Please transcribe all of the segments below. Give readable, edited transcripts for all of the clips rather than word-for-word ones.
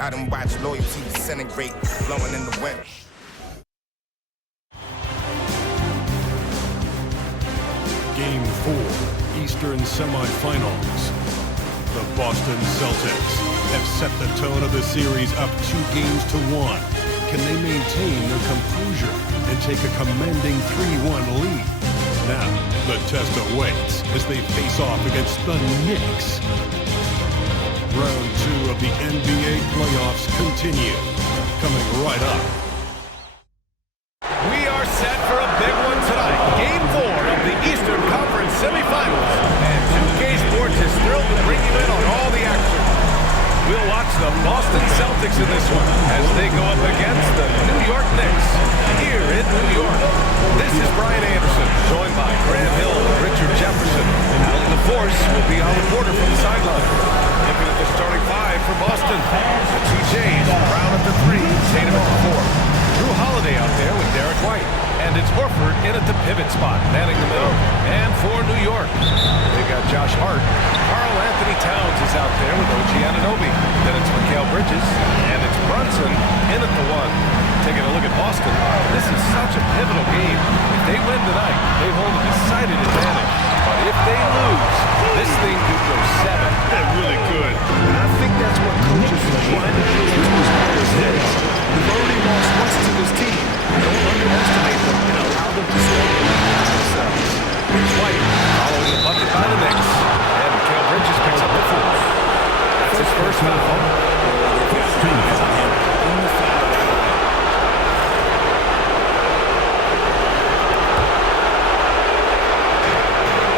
I done watched loyalty disintegrate, blowing in the wind. Game 4, Eastern semifinals. The Boston Celtics have set the tone of the series up 2-1. Can they maintain their composure and take a commanding 3-1 lead? Now, the test awaits as they face off against the Knicks. Round 2 of the NBA playoffs continue. Coming right up. We are set for a big one tonight. Game 4 of the Eastern Conference semifinals. And 2K Sports is thrilled to bring you in on all the action. We'll watch the Boston Celtics in this one as they go up against the New York Knicks here in New York. This is Brian Anderson, joined by Grant Hill and Richard Jefferson. Allie LaForce will be our reporter from the sideline. Looking at the starting 5 for Boston. The two Jays, Brown at the 3, Tatum at the 4. Drew Holiday out there with Derek White. And it's Horford in at the pivot spot, manning the middle. And for New York, they got Josh Hart. Karl Anthony Towns is out there with OG Anunoby. Then it's Mikal Bridges. And it's Brunson in at the 1. Taking a look at Boston, this is such a pivotal game. If they win tonight, they hold a decided advantage. But if they lose, this thing could go 7. That really could. And I think that's what coaches are trying to do into his players' heads. We've already lost once to this team. Don't underestimate them and allow them to score themselves. Here's White, following the bucket by the Knicks. And Mikal Bridges picks up the 4th. That's his first foul.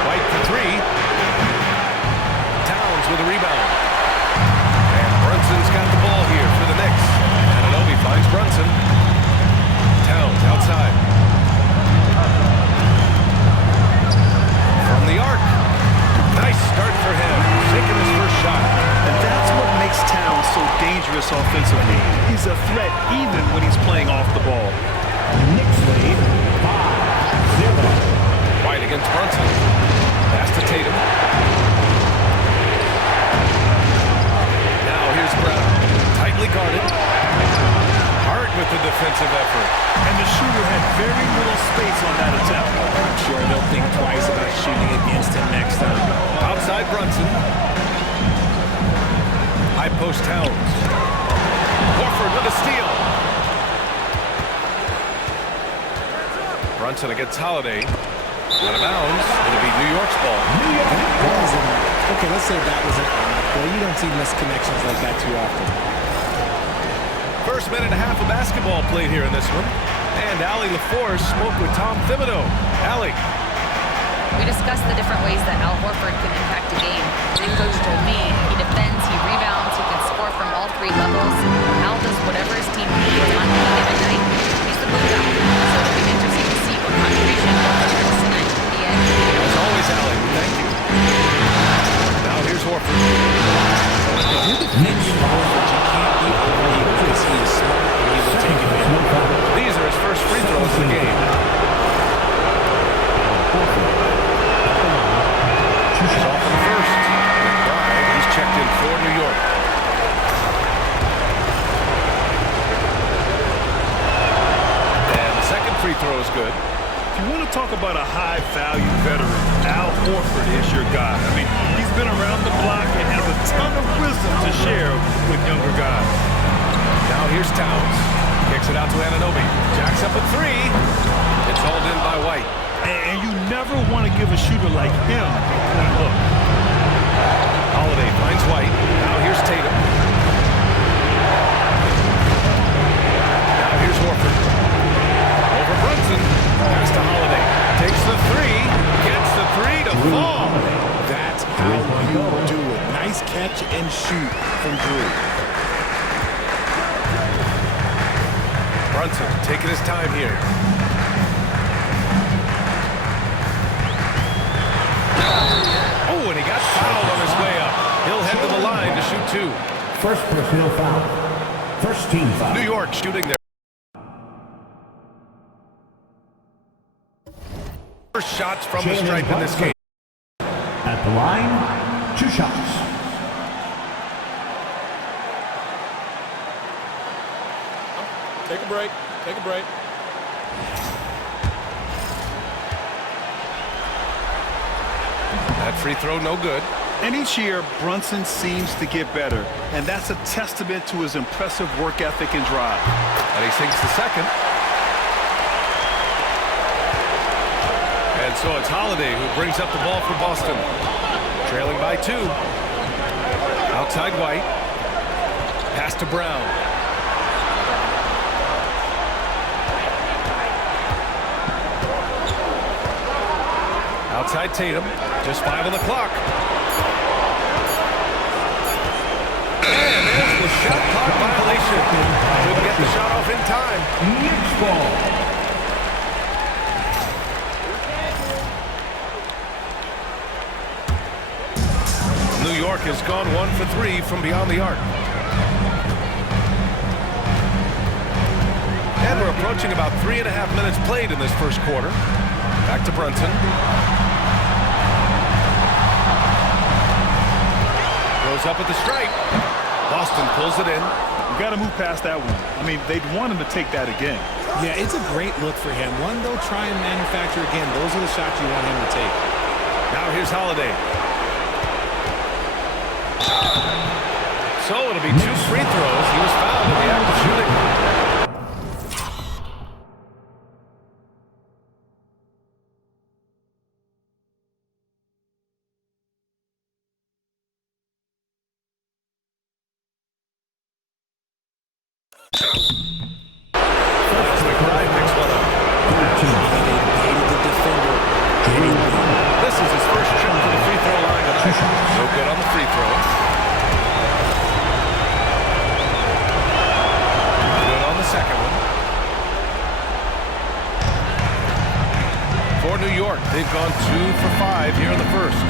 White for 3. Towns with a rebound. And Brunson's got the ball here for the Knicks. Anunoby finds Brunson. Towns outside. From the arc. Nice start for him. Taking his first shot. And that's what makes Towns so dangerous offensively. He's a threat even when he's playing off the ball. Knicks lead 5-0. White against Brunson. Pass to Tatum. Now here's Brown. Tightly guarded. Hart with the defensive effort. And the shooter had very little space on that attempt. I'm sure they'll think twice about shooting against him next time. Outside Brunson. High post Towns. Horford with a steal. Brunson against Holiday. Out of bounds. It'll be New York's ball. Okay, let's say that was an well, you don't see misconnections like that too often. First minute and a half of basketball played here in this one. And Allie LaForce spoke with Tom Thibodeau. Allie. We discussed the different ways that Al Horford can impact a game. And Coach told me he defends, he rebounds, he can score from all 3 levels. Al does whatever his team needs on any given night. He's the move out. So it'll be interesting to see what contribution Horford brings tonight. The end. As always, Allie, thank you. Now here's Horford. If you're defending Horford, you can't be overly because he is smart and he will take advantage. These are his first free throws of the game. He's off in the first. McBride, he's checked in for New York. And the second free throw is good. If you want to talk about a high-value veteran, Al Horford is your guy. I mean, he's been around the block and has a ton of wisdom to share with younger guys. Now here's Towns. Kicks it out to Anunoby. Jacks up a 3. It's hauled in by White. And you never want to give a shooter like him a look. Holiday finds White. Now here's Tatum. Now here's Horford. Over Brunson. Pass to Holiday. Takes the 3. Gets the 3 to fall. That's how you do it. Nice catch and shoot from Drew. Brunson taking his time here. Oh, and he got fouled on his way up. He'll head to the line to shoot 2. First personal foul. First team foul. New York shooting their first shots from the stripe in this game. At the line, 2 shots. Take a break. Take a break. That free throw, no good. And each year, Brunson seems to get better, and that's a testament to his impressive work ethic and drive. And he sinks the second. And so it's Holiday who brings up the ball for Boston. Trailing by 2. Outside White. Pass to Brown. Outside Tatum. Just 5 on the clock. And there's the shot clock violation. Couldn't get the shot off in time. Knicks ball. New York has gone 1 for 3 from beyond the arc. And we're approaching about 3.5 minutes played in this first quarter. Back to Brunson. Goes up at the stripe. Boston pulls it in. You got to move past that one. I mean, they'd want him to take that again. Yeah, it's a great look for him. One, they'll try and manufacture again. Those are the shots you want him to take. Now here's Holiday. So it'll be 2 free throws. He was fouled in the act of shooting. McBride picks one up. Hated the defender. This is his first trip to the free throw line tonight. No good on the free throw. Good on the second one. For New York, they've gone 2 for 5 here in the first.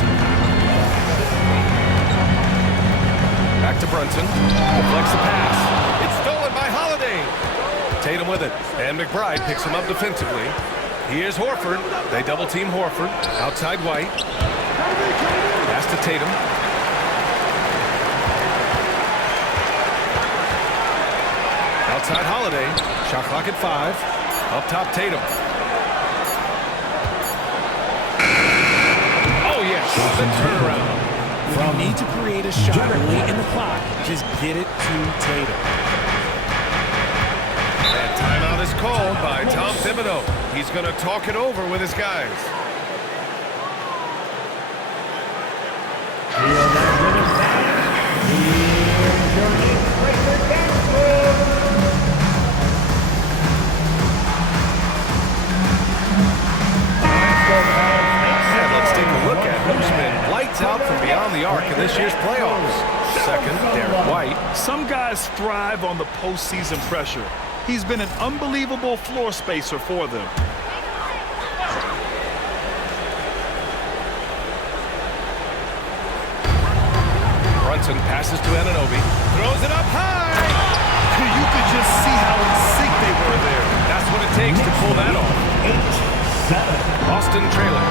Back to Brunson. Deflects the pass. It's stolen by Holiday. Tatum with it. And McBride picks him up defensively. Here's Horford. They double team Horford. Outside White. Pass to Tatum. Outside Holiday. Shot clock at 5. Up top Tatum. Oh yes, the turnaround. If you need to create a shot late in the clock, just get it to Tatum. And timeout is called by Tom Thibodeau. He's going to talk it over with his guys. And let's take a look at who's been lights out from beyond the arc in this year's playoffs. Second, Derek White. Some guys thrive on the postseason pressure. He's been an unbelievable floor spacer for them. Brunson passes to Anunoby. Throws it up high. You could just see how in sync they were there. That's what it takes to pull that off. 8-7. Boston trailing.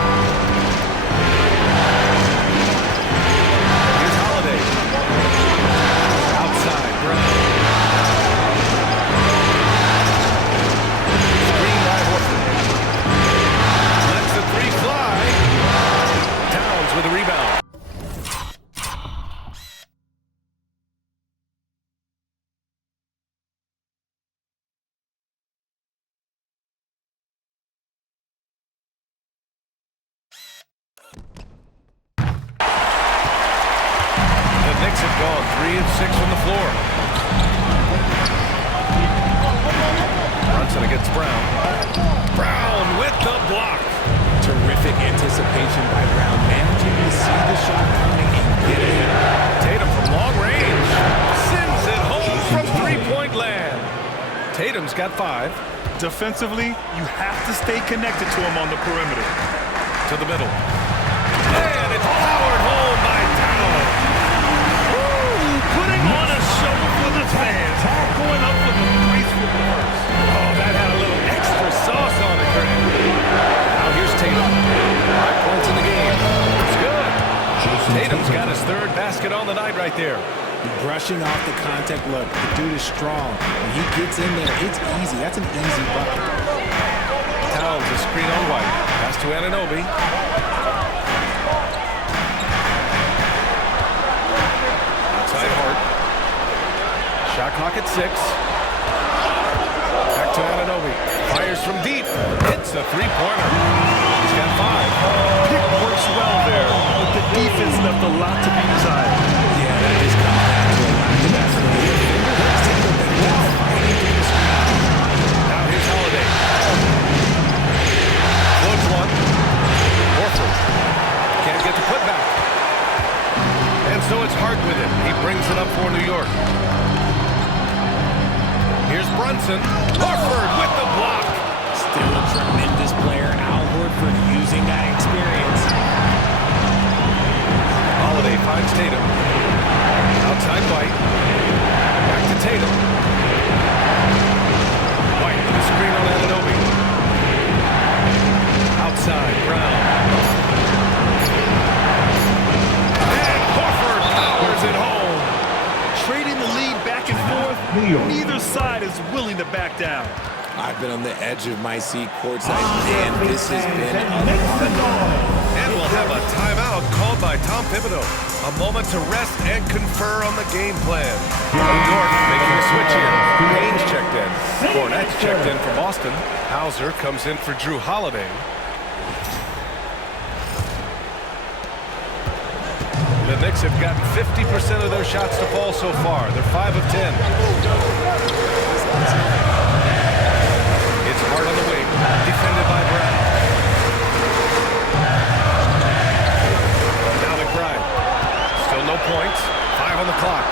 Here's Holiday. Outside, Brown. Screen by Horford. Lets the 3 fly. Towns with a rebound. The Knicks have gone 3 of 6 from the floor. Brunson against Brown. Brown with the block. Terrific anticipation by Brown, managing to see the shot coming and get it. Tatum from long range. Sends it home from three-point land. Tatum's got 5. Defensively, you have to stay connected to him on the perimeter. To the middle. And it's powered home by Town. Putting on a show for the fans. Going up for the graceful bars. Oh, that had a little extra sauce on it, Grant. Now here's Tatum. 5 points in the game. It's good. Tatum's got his 3rd basket on the night right there. Brushing off the contact. Look, the dude is strong. When he gets in there, it's easy. That's an easy bucket. Towns, a screen on White. Pass to Anunoby. Outside Hart. Shot clock at 6. Back to Anunoby. Fires from deep. Hits a three-pointer. He's got 5. Pick works well there, but the defense left a lot to be desired. Yeah, that just comes down to a lack of effort. Now here's Holiday. Floats one. Horford. Can't get the putback. And so it's Hart with it. He brings it up for New York. Here's Brunson. Horford with the block. Still a tremendous player. Al Horford using that experience. Holiday finds Tatum. Outside White. Back to Tatum. White with a screen on Anunoby. Outside Brown. And Horford powers it home. Trading the lead back and forth, neither side is willing to back down. I've been on the edge of my seat courtside, and this has been a lot of fun. And we'll have a timeout called by Tom Thibodeau. A moment to rest and confer on the game plan. New York making a switch here. Haynes checked in. Cornette's checked in for Boston. Hauser comes in for Drew Holiday. The Knicks have gotten 50% of their shots to fall so far. They're 5 of 10. It's Hart on the wing, defended by Brown. Now McBride. Still no points. 5 on the clock.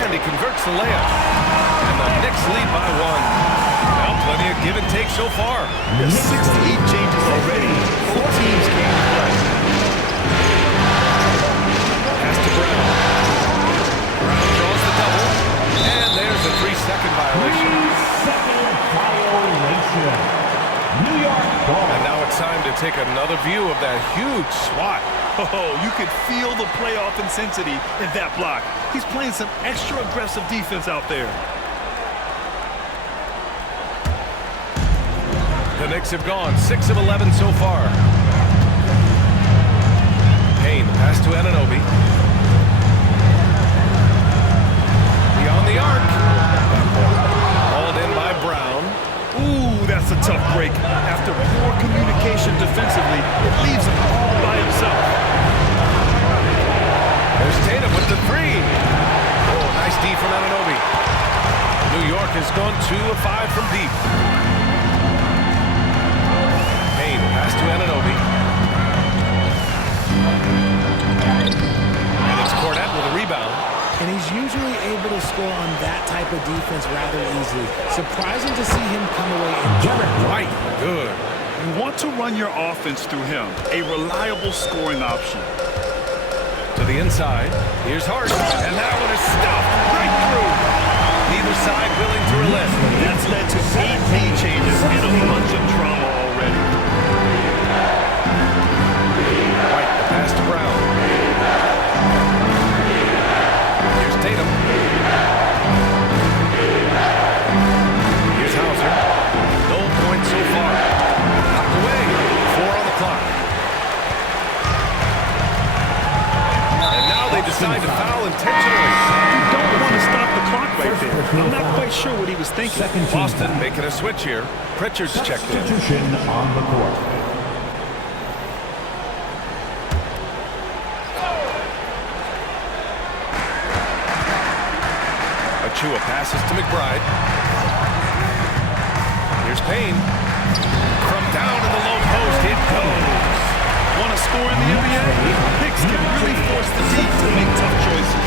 And he converts the layup. And the Knicks lead by 1. Now plenty of give and take so far. There's 6 to 8 changes already. Both teams came to play. Pass to Brown. Brown draws the double. And there's a 3-second violation. 3-second violation. New York ball. And now it's time to take another view of that huge swat. Oh, you could feel the playoff intensity in that block. He's playing some extra aggressive defense out there. The Knicks have gone 6 of 11 so far. Payne, pass to Anunoby. Beyond the arc. Hauled in by Brown. Ooh, that's a tough break. After poor communication defensively, it leaves him all by himself. There's Tatum with the 3. Oh, nice D from Anunoby. New York has gone 2 of 5 from deep. Payne, pass to Anunoby. And it's Cornette with a rebound. And he's usually able to score on that type of defense rather easily. Surprising to see him come away and White, good. You want to run your offense through him, a reliable scoring option. To the inside. Here's Hart. And that one is stuffed right through. Neither side willing to relent. That's led to 8 lead changes and a bunch of drama already. White, the pass to Brown. Here's Tatum. Here's Hauser. No points so far. Knocked away. 4 on the clock. And now they decide to foul intentionally. You don't want to stop the clock right there. I'm not quite sure what he was thinking. Second team Boston foul. making a switch here. Pritchard's checked in. Substitution on the court. Achua passes to McBride. Here's Payne. From down in the low post, it goes. Want to score in the NBA? Knicks can really force the team to make tough choices.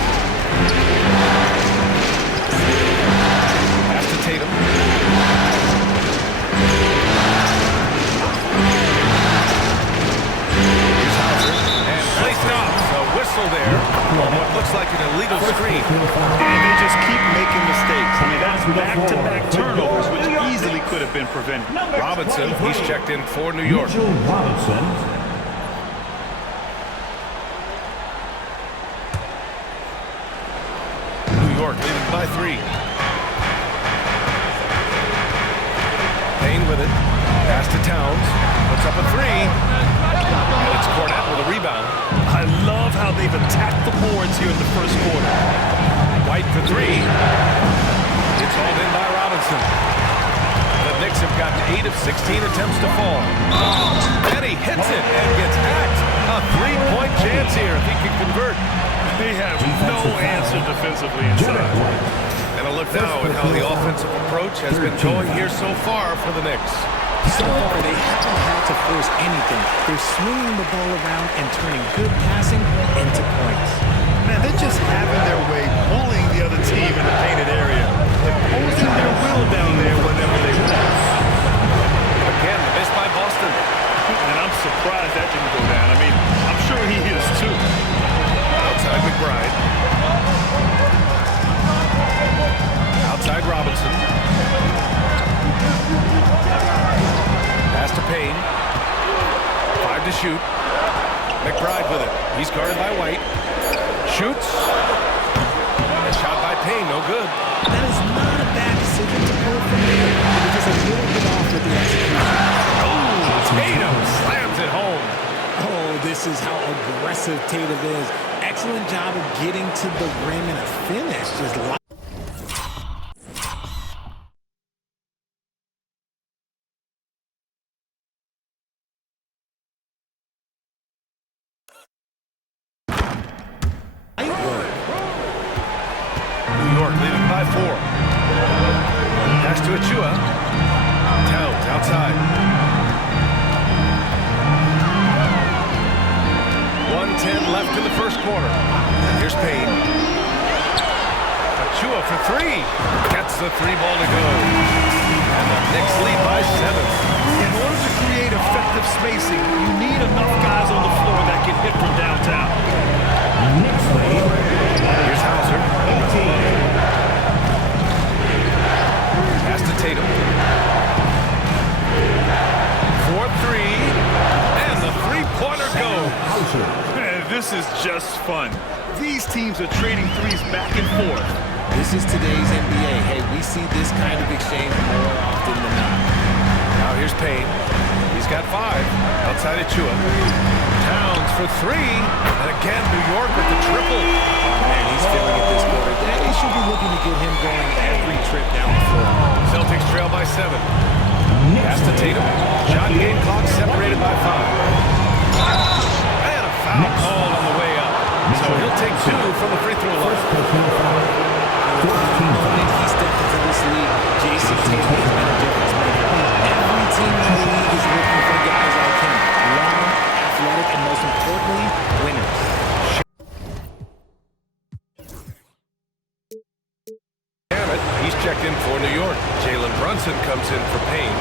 Pass to Tatum. Here's Hauser. And placed off. A whistle there on what looks like an illegal screen. And they just keep making mistakes. I mean, that's back-to-back turnovers, which easily could have been prevented. Robinson, he's checked in for New York. Mitchell Robinson. York leading by 3. Payne with it. Pass to Towns. Puts up a 3. And it's Cornette with a rebound. I love how they've attacked the boards here in the first quarter. White for 3. It's hauled in by Robinson. The Knicks have gotten 8 of 16 attempts to fall. And he hits it and gets hacked. A 3-point chance here if he can convert. They have no answer defensively inside. And a look now at how the offensive approach has been going here so far for the Knicks. So far, they haven't had to force anything. They're swinging the ball around and turning good passing into points. Man, they're just having their way, bullying the other team in the painted area. Imposing their will down there whenever they want. Again, the miss by Boston. And I'm surprised that didn't go down. I mean, I'm sure he is too. Outside McBride. Outside Robinson. Pass to Payne. 5 to shoot. McBride with it. He's guarded by White. Shoots. A shot by Payne, no good. That is not a bad decision to pull from there. It was just a little bit off with the execution. Tatum slams it home. Oh, this is how aggressive Tatum is. Excellent job of getting to the rim and a finish. Just New York leading by 4. Pass to Achua. Towns outside. 1:10 left in the first quarter. Here's Payne. Achua for 3. Gets the 3 ball to go. And the Knicks lead by 7. In order to create effective spacing, you need enough guys on the floor that can hit from downtown. Knicks lead. Here's Hauser. 18. Pass to Tatum. 4-3. And the 3-pointer goes. Man, this is just fun. These teams are trading threes back and forth. this is today's NBA. Hey, we see this kind of exchange more often than not. Now here's Payne. He's got 5. Outside Achua. Towns for 3. And again, New York with the triple. Man, he's feeling it this quarter. They should be looking to get him going every trip down the floor. Celtics trail by 7. Pass to Tatum. Shot game clock separated by 5. And a foul call on the way up. So he'll take 2 from the free throw line. The moment he stepped into this league, Jason Tatum has been a difference maker. Every team in the league is looking for guys like him. Long, athletic, and most importantly, winners. He's checked in for New York. Jalen Brunson comes in for Payne.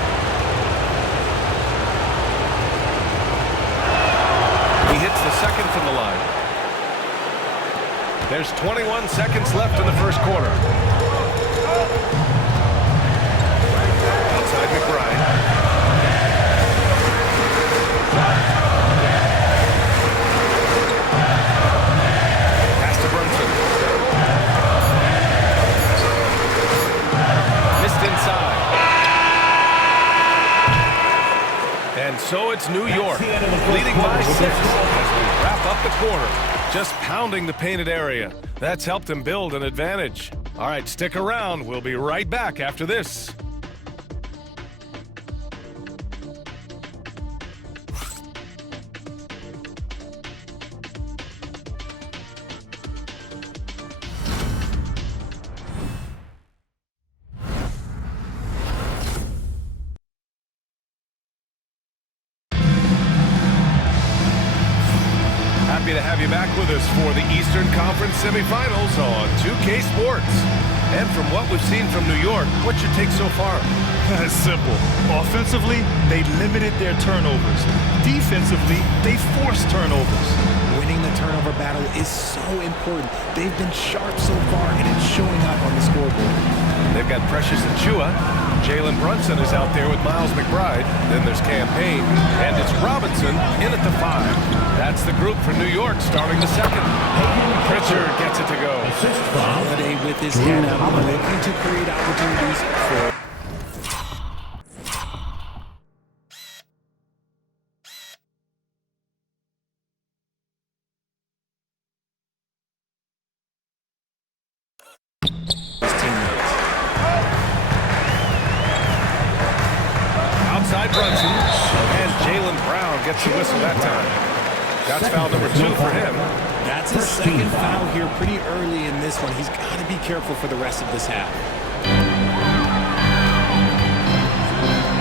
He hits the second from the line. There's 21 seconds left in the first quarter. Outside McBride. Pass to Brunson. Missed inside. And so it's New York, leading by 6 as we wrap up the quarter. Just pounding the painted area. That's helped them build an advantage. All right, stick around. We'll be right back after this. Happy to have you back with us for the Eastern Conference semifinals on 2K Sports. And from what we've seen from New York, what's your take so far? It's simple. Offensively, they limited their turnovers. Defensively, they forced turnovers. Winning the turnover battle is so important. They've been sharp so far, and it's showing up on the scoreboard. They've got Precious Achua. Jalen Brunson is out there with Miles McBride. Then there's Cam Payne. And it's Robinson in at the 5. That's the group for New York starting the second. Pritchard gets it to go. Assist from Holiday with his head up, looking to create opportunities for... his teammates. Outside Brunson. And Jaylen Brown gets the whistle that time. That's foul number 2 for him. That's his second foul here pretty early in this one. He's got to be careful for the rest of this half.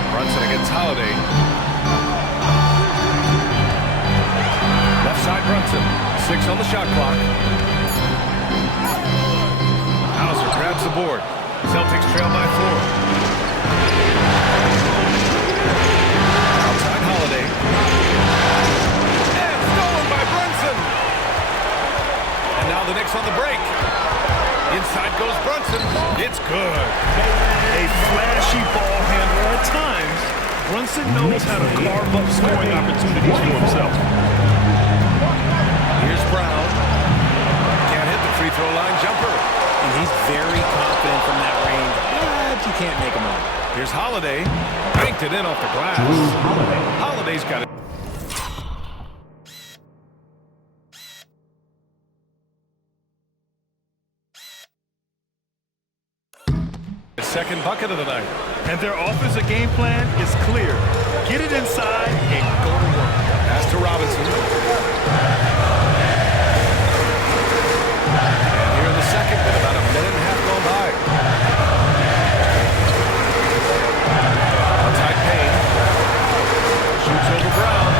Brunson against Holiday. Left side Brunson. 6 on the shot clock. Hauser grabs the board. Celtics trail by 4. Outside Holiday. And stolen by Brunson. And now the Knicks on the break. Inside goes Brunson. It's good. A flashy ball handler at times. Brunson knows how to carve up scoring opportunities for himself. Here's Brown. Can't hit the free throw line jumper. And he's very confident from that range, but you can't make him up. Here's Holiday. Banked it in off the glass. Holiday's got it. His second bucket of the night. And their offensive game plan is clear. Get it inside and go to work. Pass to Robinson. And here in the second with about a minute and a half gone by. Outside Payne. Shoots over Brown.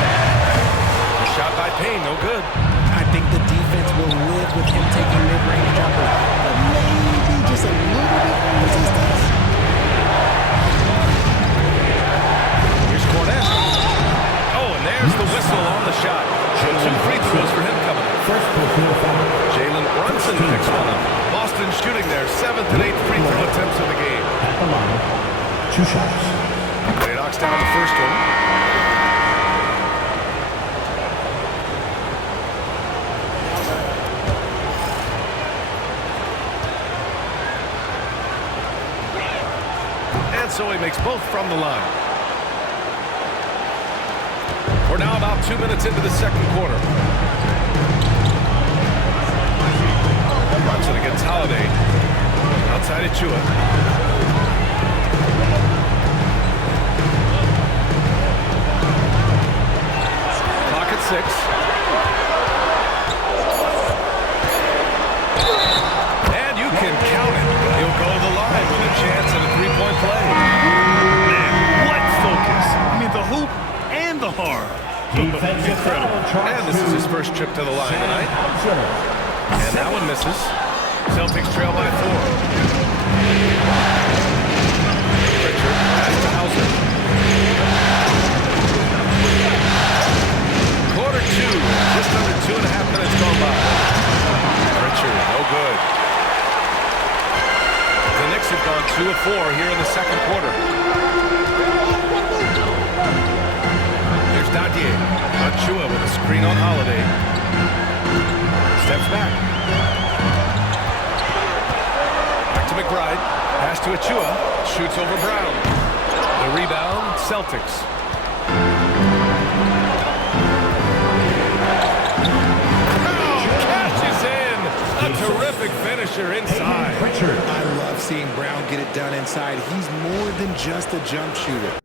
A shot by Payne, no good. I think the defense will live with him taking mid-range jumpers, but maybe just a little bit more resistance. Here's Cornette. Oh, and there's the whistle on the shot. So 2 free throws for him coming up. first personal foul. Jalen Brunson picks one up. Boston shooting their 7th and 8th free throw attempts of the game. At the line, 2 shots. He knocks down the first one. And so he makes both from the line. We're now about 2 minutes into the second quarter. Brunson against Holiday. Outside Achua. Clock at 6. And you can count it. He'll go to the line with a chance at a 3-point play. Man, what focus. I mean, the hoop and the harm. Defensive foul. And this is his first trip to the line tonight. And that one misses. Celtics trail by 4. Pritchard pass to Hauser. Quarter 2, just under 2.5 minutes gone by. Pritchard, no good. The Knicks have gone 2 of 4 here in the second quarter. Here's Dadier. Achua with a screen on Holiday. Steps back. Back to McBride. Pass to Achua. Shoots over Brown. The rebound, Celtics. Brown catches in. A terrific finisher inside. Pritchard. I love seeing Brown get it done inside. He's more than just a jump shooter.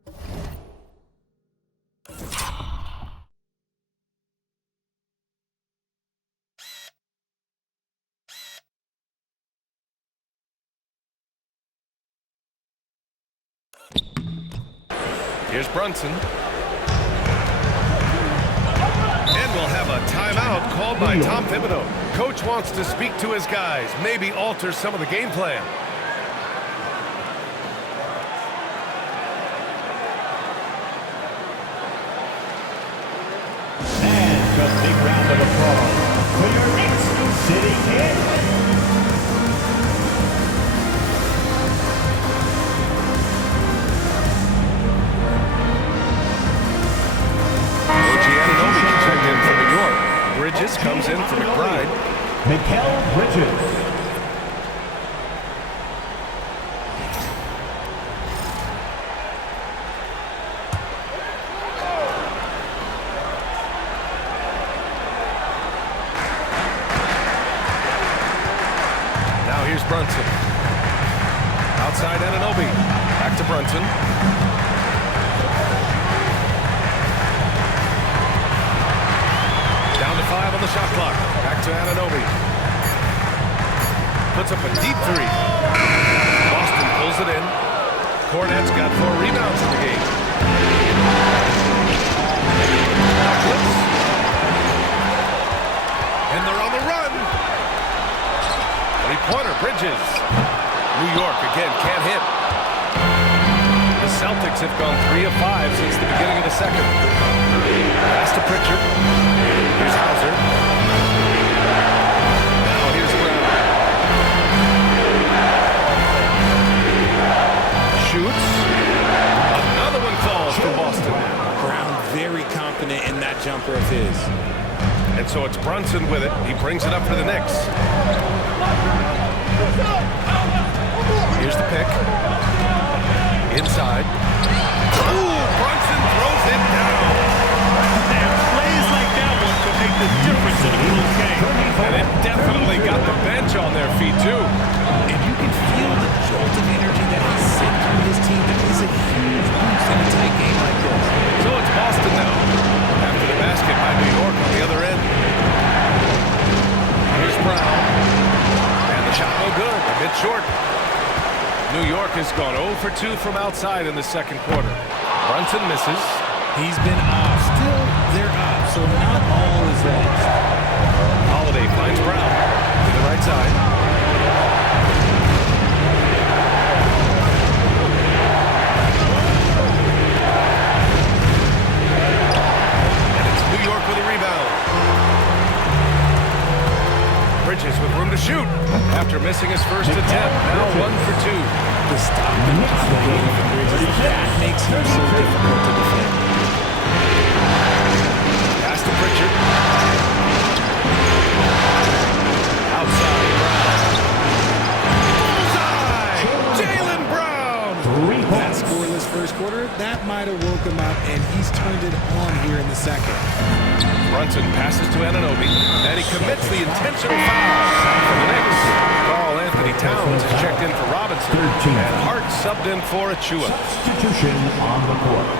Here's Brunson. And we'll have a timeout called by Tom Thibodeau. Coach wants to speak to his guys, maybe alter some of the game plan. And a big round of applause for your Knicks sitting in. OG Anunoby checked in from New York. comes in for McBride. Mikal Bridges. Now here's Brunson. Outside Anunoby. Back to Brunson. Down to 5 on the shot clock. Back to Anunoby. Puts up a deep three. Boston pulls it in. Cornette's got 4 rebounds in the game. Blitz. And they're on the run. Three-pointer, Bridges. New York again can't hit. The Celtics have gone 3 of 5 since the beginning of the second. Pass to Pritchard. Here's Hauser. Now here's Brown. Shoots. Another one falls for Boston. Brown very confident in that jumper of his. And so it's Brunson with it. He brings it up for the Knicks. Here's the pick. Inside. Ooh, Brunson throws it down. And plays like that one could make the difference in a close game. And it definitely got the bench on their feet, too. And you can feel the jolt of energy that he sent through his team. That is a huge boost in a tight game like this. So it's Boston now. After the basket by New York on the other end. Here's Brown. And the shot no good. A bit short. New York has gone 0 for 2 from outside in the second quarter. Brunson misses. He's been off. Still, they're up, so not all is lost. Holiday finds Brown to the right side. And it's New York with a rebound. Bridges with room to shoot after missing his first attempt. Now 1 for 2. The stop and pop game for Bridges, that makes him so difficult to defend. Pass to Pritchard. Outside, Brown. Bullseye! Jaylen Brown! That scoreless first quarter, that might have woke him up, and he's turned it on here in the second. Brunson passes to Anunoby, and he commits the intentional foul. For the Knicks, Karl Anthony Towns is checked in for Robinson, and Hart subbed in for Achua. Substitution on the court.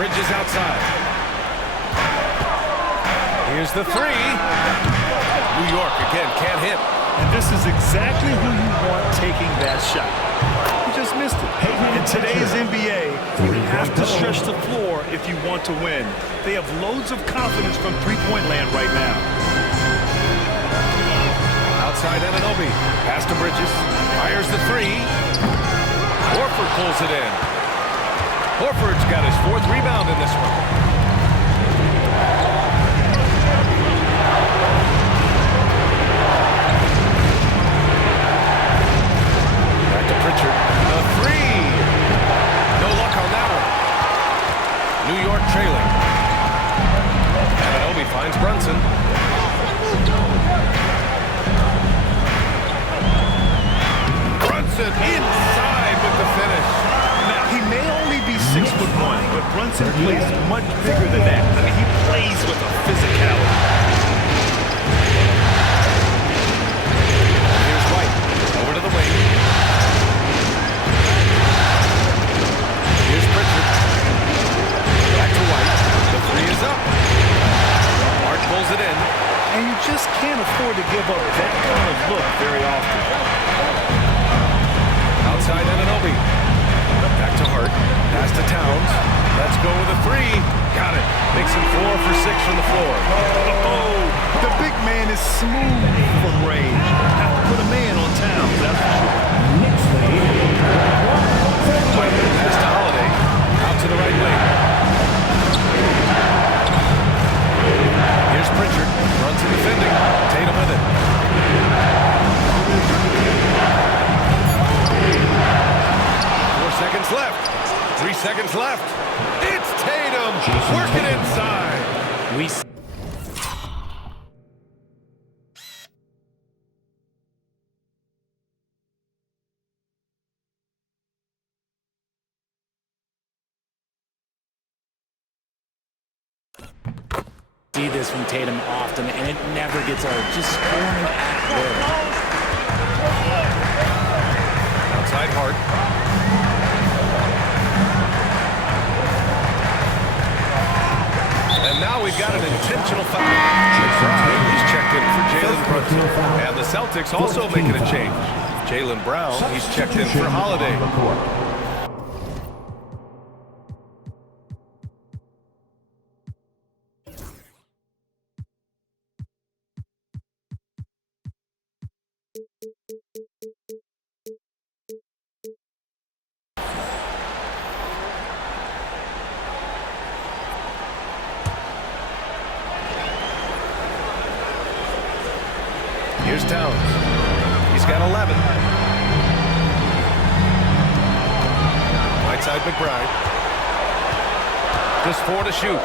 Bridges outside. Here's the three. New York again can't hit. And this is exactly who you want taking that shot. You just missed it. In today's NBA, you have to stretch the floor if you want to win. They have loads of confidence from three-point land right now. Outside Anunoby. Pass to Bridges. Fires the three. Horford pulls it in. Horford's got his 4th rebound in this one. Pritchard, the three. No luck on that one. New York trailing. Anunoby finds Brunson. Brunson inside with the finish. Now, he may only be 6'1", but Brunson plays much bigger than that. I mean, he plays with a physicality. Here's White. Over to the wing. Here's Pritchard. Back to White. The three is up. Hart pulls it in. And you just can't afford to give up that kind of look very often. Outside Anunoby. Back to Hart. Pass to Towns. Let's go with a three. Got it. Makes him 4 for 6 from the floor. Oh, the big man is smooth from range. Have to put a man on Towns, that's for sure. White pass to Holiday. Out to the right wing. Here's Pritchard. Runs in defending. Tatum with it. It's Tatum working inside. We see this from Tatum often, and it never gets old. Just scoring at will. Outside Hart. And now we've got an intentional foul. He's checked in for Jalen Brunson. And the Celtics also making a change. Jaylen Brown, he's checked in for Holiday. Here's Towns. He's got 11. Right side McBride. Just 4 to shoot.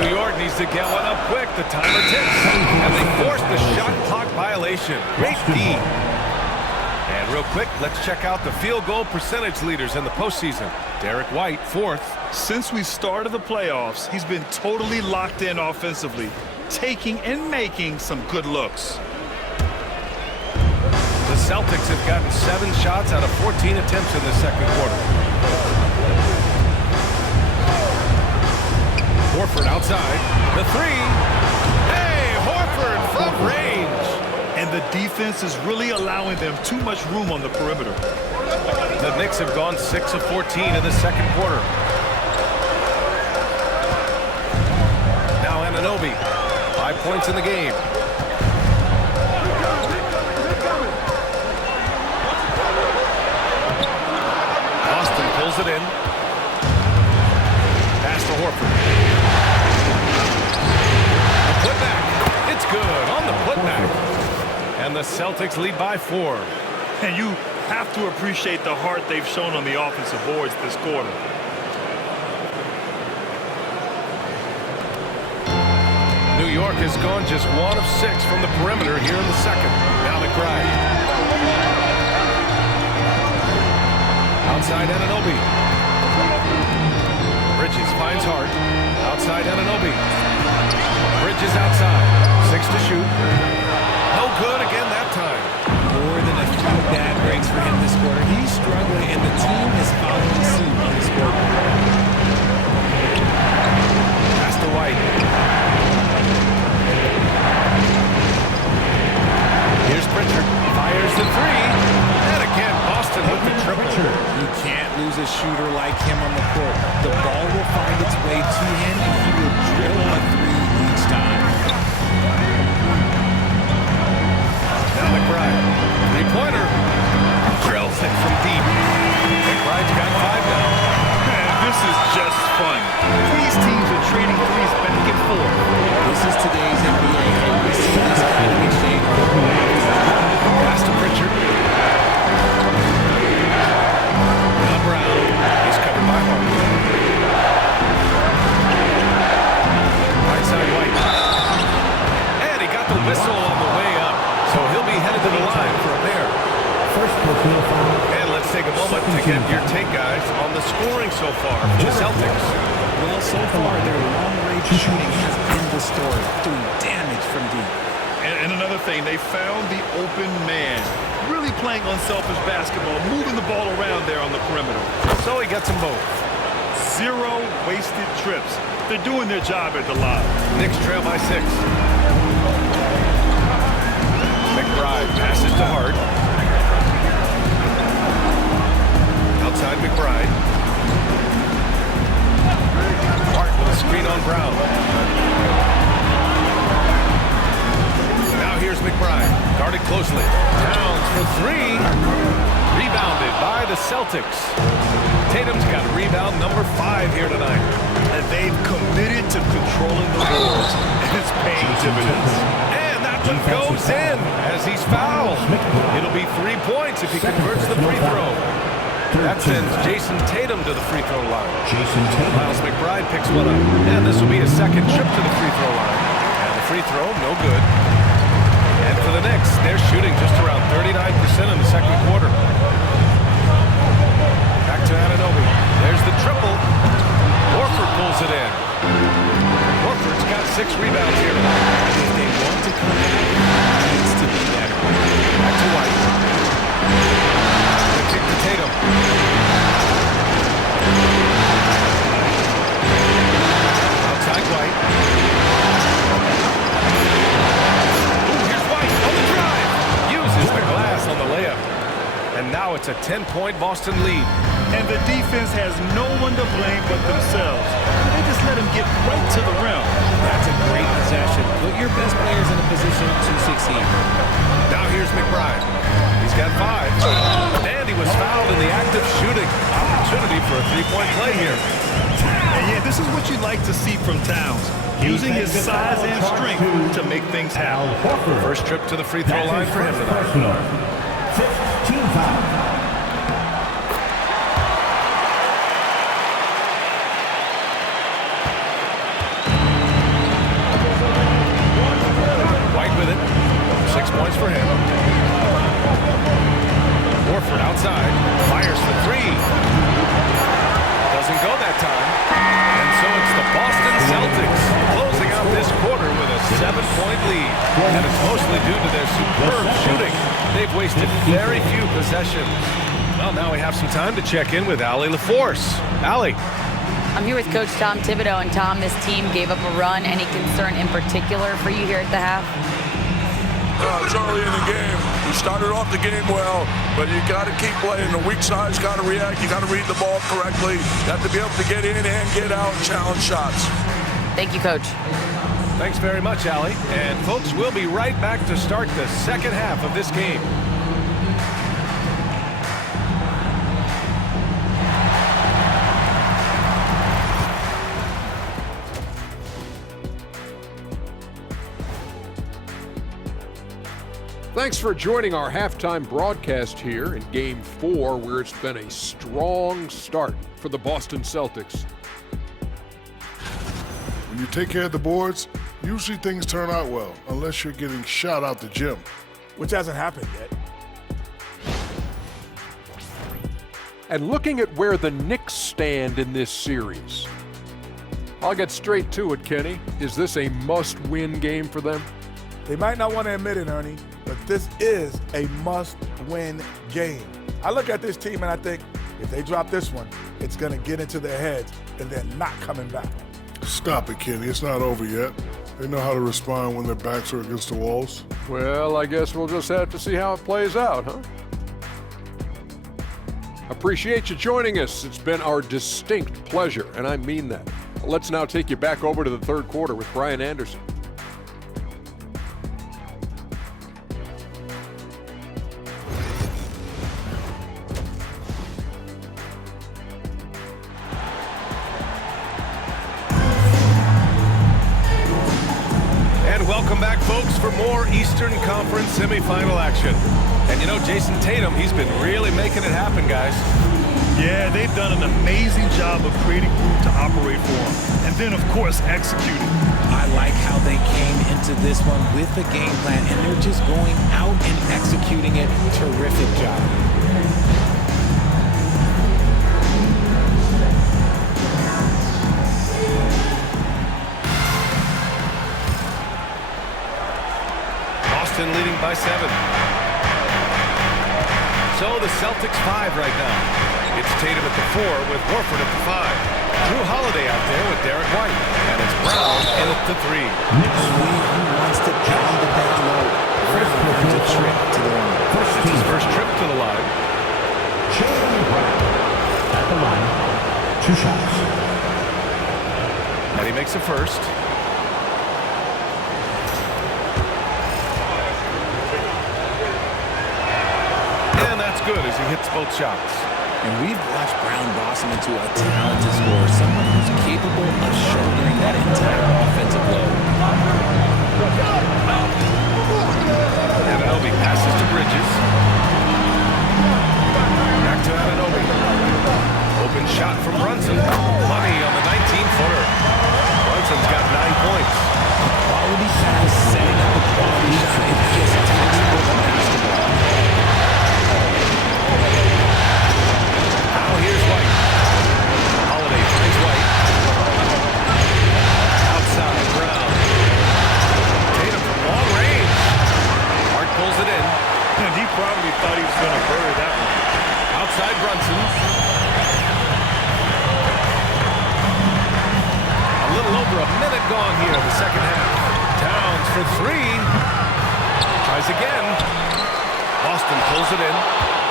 New York needs to get one up quick. The timer ticks. And they force the shot clock violation. Great D. And real quick, let's check out the field goal percentage leaders in the postseason. Derek White, 4th. Since we started the playoffs, he's been totally locked in offensively, taking and making some good looks. The Celtics have gotten 7 shots out of 14 attempts in the second quarter. Horford outside. The 3. Hey, Horford from range. And the defense is really allowing them too much room on the perimeter. The Knicks have gone 6 of 14 in the second quarter. Now Anunoby. 5 points in the game. Boston pulls it in. Pass to Horford. The putback. It's good on the putback. And the Celtics lead by 4. And you have to appreciate the heart they've shown on the offensive boards this quarter. New York has gone just 1 of 6 from the perimeter here in the second. Now McBride. Outside Anunoby. Bridges finds Hart. Outside Anunoby. Bridges outside. 6 to shoot. No good again that time. More than a few bad breaks for him this quarter. He's struggling, and the team is following suit on the scoreboard. Pass to White. Here's Pritchard. Fires the 3. And again, Boston with the triple. You can't lose a shooter like him on the court. The ball will find its way to him, and he will drill a 3 each time. Now McBride. 3-pointer. Drills it from deep. McBride's got 5 now. Man, this is just fun. These teams are trading threes back and forth. This is today's NBA. And we see this kind of exchange. Pass to Pritchard. Now Brown. He's covered by Hart. Right side White. And he got the whistle on the way up. So he'll be headed to the line for a pair. And let's take a moment to get your take, guys, on the scoring so far for the Celtics. Well, so far, their long-range shooting has been the story, doing damage from deep. And another thing, they found the open man. Really playing unselfish basketball, moving the ball around there on the perimeter. So he gets them both. 0 wasted trips. They're doing their job at the line. Knicks trail by 6. McBride passes to Hart. Outside McBride. Hart with a screen on Brown. Now here's McBride. Guarded closely. Towns for 3. Rebounded by the Celtics. Tatum's got rebound number 5 here tonight. And they've committed to controlling the boards. And it's paying dividends. And that one goes in as he's fouled. It'll be 3 points if he converts the free throw. That sends Jason Tatum to the free throw line. Jason Tatum. Miles McBride picks one up. And this will be his second trip to the free throw line. And the free throw, no good. And for the Knicks, they're shooting just around 39% in the second quarter. Back to Anunoby. There's the triple. Horford pulls it in. Horford's got 6 rebounds here. If they want to come back, it needs to be better. Back to White. The kick to Tatum. Outside White. Ooh, here's White on the drive. Uses the glass on the layup. And now it's a 10-point Boston lead. And the defense has no one to blame but themselves. They just let him get right to the rim. That's a great possession. Put your best players in a position to succeed. Now here's McBride. He's got 5. And he was fouled in the act of shooting. Opportunity for a 3-point play here. And yeah, this is what you like to see from Towns. Using his size and strength to make things happen. First trip to the free throw line for him tonight. 15 foul. White with it. 6 points for him. Horford outside. Fires for 3. Doesn't go that time. And so it's the Boston Celtics closing out this quarter with a 7-point lead. And it's mostly due to their superb shooting. They've wasted very few possessions. Well, now we have some time to check in with Allie LaForce. Allie. I'm here with Coach Tom Thibodeau, and Tom, this team gave up a run. Any concern in particular for you here at the half? It's early in the game. We started off the game well, but you got to keep playing. The weak side's got to react. You got to read the ball correctly. You have to be able to get in and get out and challenge shots. Thank you, Coach. Thanks very much, Allie. And folks, we'll be right back to start the second half of this game. Thanks for joining our halftime broadcast here in Game 4, where it's been a strong start for the Boston Celtics. When you take care of the boards, usually things turn out well, unless you're getting shot out the gym. Which hasn't happened yet. And looking at where the Knicks stand in this series, I'll get straight to it, Kenny. Is this a must-win game for them? They might not want to admit it, Ernie, but this is a must-win game. I look at this team and I think if they drop this one, it's going to get into their heads and they're not coming back. Stop it, Kenny. It's not over yet. They know how to respond when their backs are against the walls. Well, I guess we'll just have to see how it plays out, huh? Appreciate you joining us. It's been our distinct pleasure, and I mean that. Let's now take you back over to the third quarter with Brian Anderson. Welcome back, folks, for more Eastern Conference semifinal action. And you know, Jason Tatum, he's been really making it happen, guys. Yeah, they've done an amazing job of creating room to operate for him. And then, of course, executing. I like how they came into this one with a game plan, and they're just going out and executing it. Terrific job. Leading by 7. So the Celtics 5 right now. It's Tatum at the 4 with Horford at the 5. Drew Holiday out there with Derek White. And it's Brown in at the 3. Who wants to pound the down low? Brown to trip to the line. It's his first trip to the line. Brown at the line. 2 shots. And he makes a first. Good as he hits both shots. And we've watched Brown blossom into a talented scorer, someone who's capable of shouldering that entire offensive load. And Anunoby passes to Bridges. Back to Anunoby. Open shot from Brunson. Money on the 19-footer. Brunson's got 9 points. Quality pass, setting up a quality shot. It's just textbook basketball. Now here's White. Holiday finds White. Outside, Brown. Tatum from long range. Hart pulls it in. And he probably thought he was going to bury that one. Outside Brunson. A little over a minute gone here in the second half. Towns for 3. Tries again. Boston pulls it in.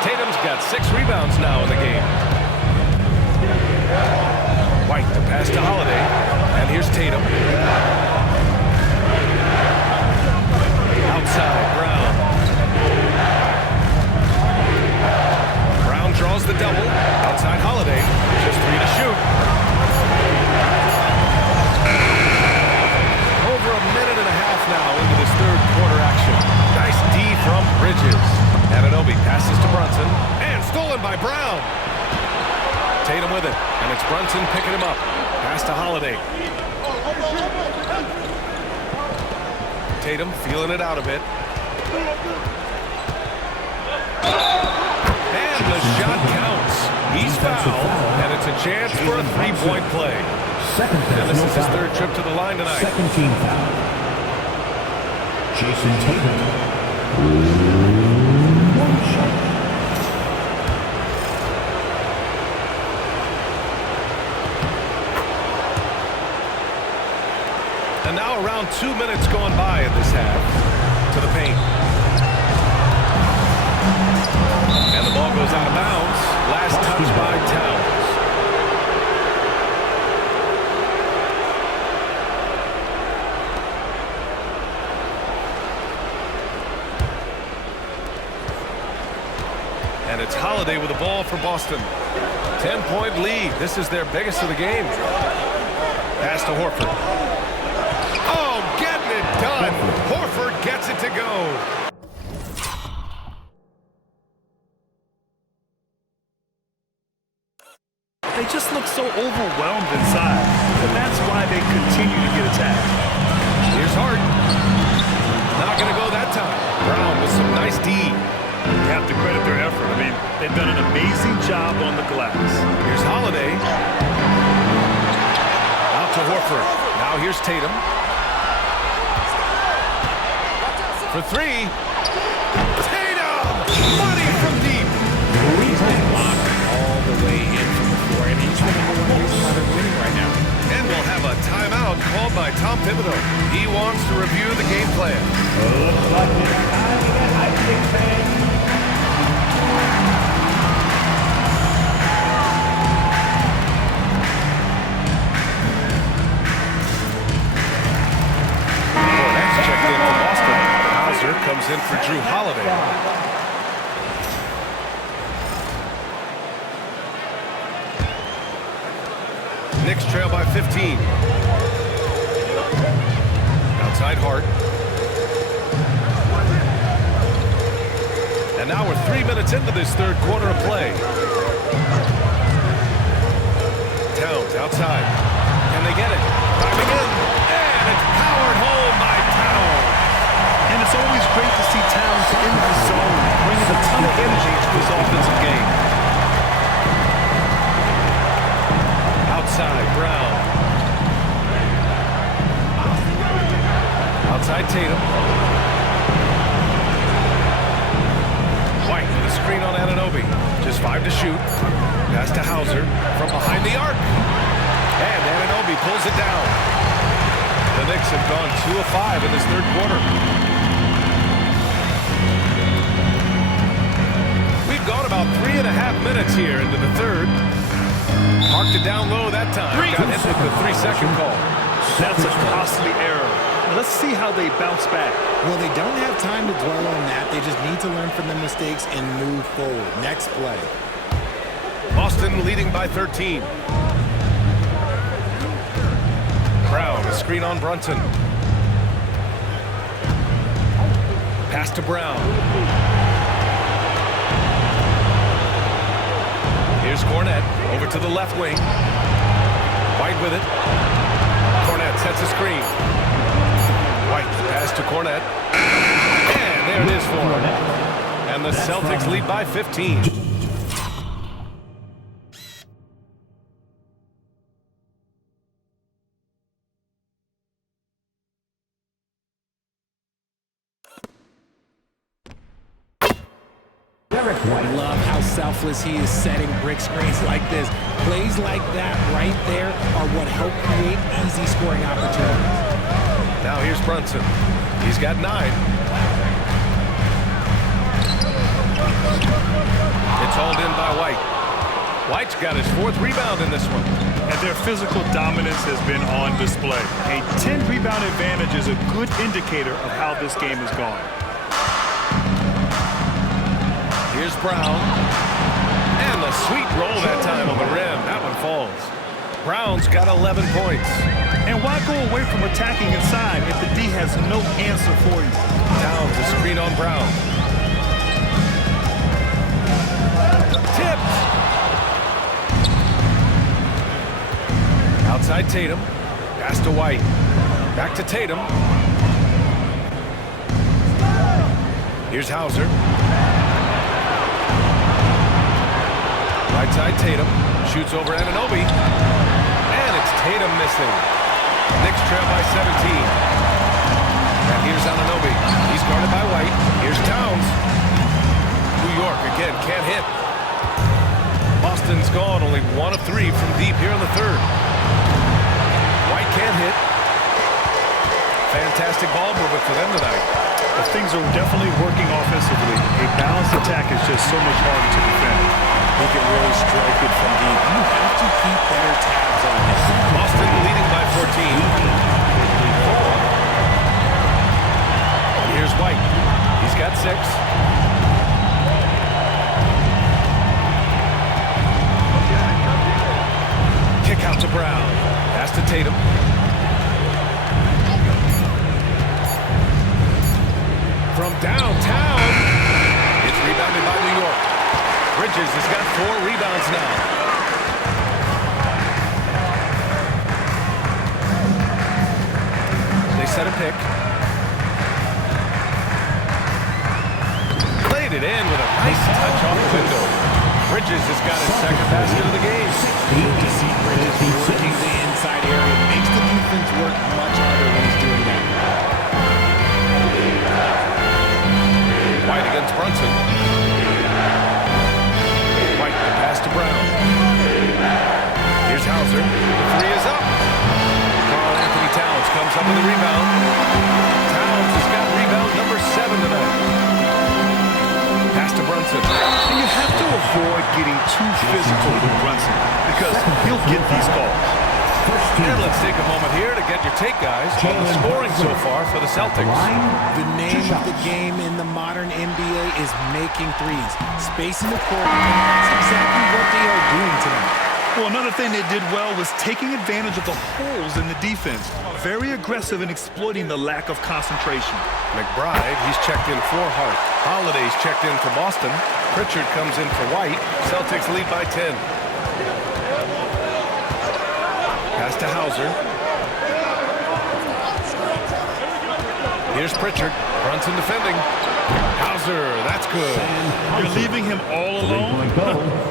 Tatum's got 6 rebounds now in the game. White to pass to Holiday. And here's Tatum. Outside, Brown. Brown draws the double. Outside Holiday. Just 3 to shoot. Over a minute and a half now into this third quarter action. Nice D from Bridges. Anunoby passes to Brunson. And stolen by Brown. Tatum with it. And it's Brunson picking him up. Pass to Holiday. Tatum feeling it out a bit. And the shot counts. He's fouled, and it's a chance for a 3-point play. And this is his 3rd trip to the line tonight. Second team foul. Jason Tatum. One shot. And now around 2 minutes going by in this half. To the paint. And the ball goes out of bounds. Last touch by Towns. And it's Holiday with the ball for Boston. 10-point lead. This is their biggest of the game. Pass to Horford. Oh, getting it done. Horford gets it to go. They just look so overwhelmed inside, and that's why they continue to get attacked. Here's Hart. Not going to go that time. Brown with some nice D. You have to credit their effort. I mean, they've done an amazing job on the glass. Here's Holiday. Out to Horford. Now here's Tatum. For 3. Tatum! Money from deep. Blocked all the way in from the floor, and he's the number 1 reason why they're winning right now. And we'll have a timeout called by Tom Thibodeau. He wants to review the game plan. Looks like it's time to get hyped, fans. Next checked in for Boston. Hauser comes in for Drew Holiday. Knicks trail by 15. Outside Hart. And now we're 3 minutes into this third quarter of play. Towns outside. Can they get it? Driving in. And it's powered home by Towns. And it's always great to see Towns in the zone, bringing a ton of energy to his offensive game. Outside, Brown. Outside Tatum. White with a screen on Anunoby. Just 5 to shoot. Pass to Hauser from behind the arc. And Anunoby pulls it down. The Knicks have gone 2 of 5 in this third quarter. We've gone about 3.5 minutes here into the third. Marked it down low that time. Got hit with the 3-second call. That's a costly error. Let's see how they bounce back. Well, they don't have time to dwell on that. They just need to learn from their mistakes and move forward. Next play. Boston leading by 13. Brown, a screen on Brunson. Pass to Brown. Here's Cornette over to the left wing. White with it. Cornette sets a screen. White pass to Cornette. And there it is for him. And the Celtics lead by 15. I love how selfless he is setting brick screens like this. Plays like that right there are what help create easy scoring opportunities. Now here's Brunson. He's got 9. It's hauled in by White. White's got his 4th rebound in this one. And their physical dominance has been on display. A 10-rebound advantage is a good indicator of how this game is going. Here's Brown. And the sweet roll that time on the rim. That one falls. Brown's got 11 points. And why go away from attacking inside if the D has no answer for you? Downs a screen on Brown. Tipped. Outside Tatum. Pass to White. Back to Tatum. Here's Hauser. Right side Tatum. Shoots over Anunoby. And it's Tatum missing. Knicks trail by 17. And here's Anunoby. He's guarded by White. Here's Towns. New York again can't hit. Boston's gone only 1 of 3 from deep here in the 3rd. White can't hit. Fantastic ball movement for them tonight. But things are definitely working offensively. A balanced attack is just so much harder to defend. He can really strike it from deep. You have to keep better tabs on him. Boston leading by 14. And here's White. He's got 6. Kick out to Brown. Pass to Tatum. From downtown. It's rebounded by New York. Bridges has got 4 rebounds now. They set a pick. Played it in with a nice touch off the window. Bridges has got his 2nd basket of the game. Good to see Bridges working the inside area. Makes the defense work much harder when he's doing that. White against Brunson. White, the pass to Brown. Here's Hauser. The 3 is up. Karl Anthony Towns comes up with a rebound. Towns has got rebound number 7 tonight. Pass to Brunson. And you have to avoid getting too physical with Brunson because he'll get these calls. And let's take a moment here to get your take, guys, on the scoring so far for the Celtics. The name of the game in the modern NBA is making threes. Spacing the court, that's exactly what they are doing tonight. Well, another thing they did well was taking advantage of the holes in the defense. Very aggressive in exploiting the lack of concentration. McBride, he's checked in for Hart. Holiday's checked in for Boston. Pritchard comes in for White. Celtics lead by 10. Pass to Hauser. Here's Pritchard. Brunson defending. Hauser, that's good. You're leaving him all alone?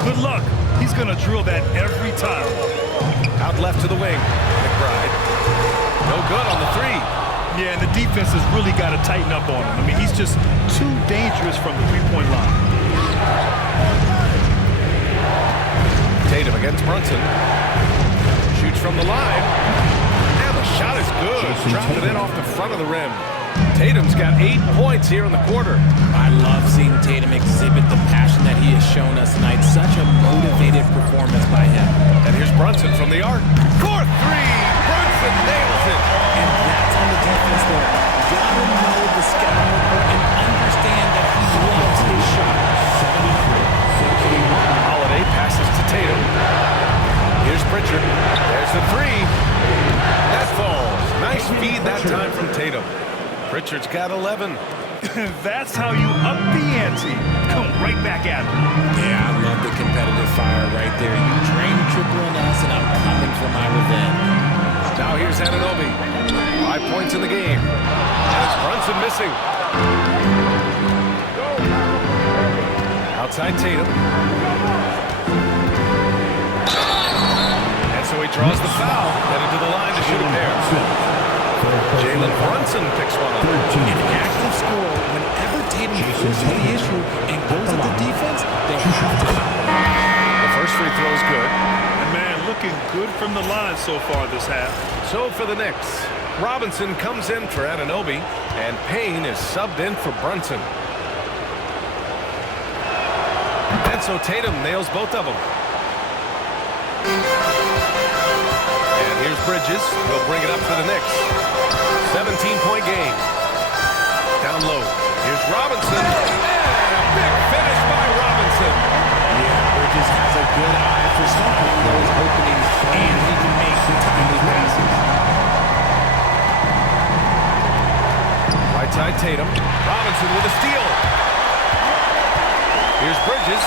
Good luck. He's going to drill that every time. Out left to the wing. McBride. No good on the 3. Yeah, and the defense has really got to tighten up on him. I mean, he's just too dangerous from the 3-point line. Tatum against Brunson. Shoots from the line. And the shot is good. Dropped it in off the front of the rim. Tatum's got 8 points here in the quarter. I love seeing Tatum exhibit the passion that he has shown us tonight. Such a motivated performance by him. And here's Brunson from the arc. 4-3. Brunson nails it. And that's on the defense there. You gotta know the scouting report and understand that he loves his shot. Holiday passes to Tatum. Here's Pritchard. There's the 3. That falls. Nice feed that time from Tatum. Pritchard's got 11. That's how you up the ante. Come right back at him. Yeah, I love the competitive fire right there. You drain triple on us, and I'm coming for my revenge. Now here's Anunoby. 5 points in the game. And it's Brunson missing. Outside Tatum. And so he draws the foul. Headed to the line to shoot a pair. Jalen Brunson picks one up. An active score, whenever Tatum forces the issue and goes at the defense, they have to foul. The first free throw is good. And man, looking good from the line so far this half. So for the Knicks, Robinson comes in for Anunoby, and Payne is subbed in for Brunson. And so Tatum nails both of them. And here's Bridges. He'll bring it up for the Knicks. 17-point game. Down low. Here's Robinson. And a big finish by Robinson. Yeah, Bridges has a good eye for stopping those openings, and he can make some timely passes. Right side Tatum. Robinson with a steal. Here's Bridges.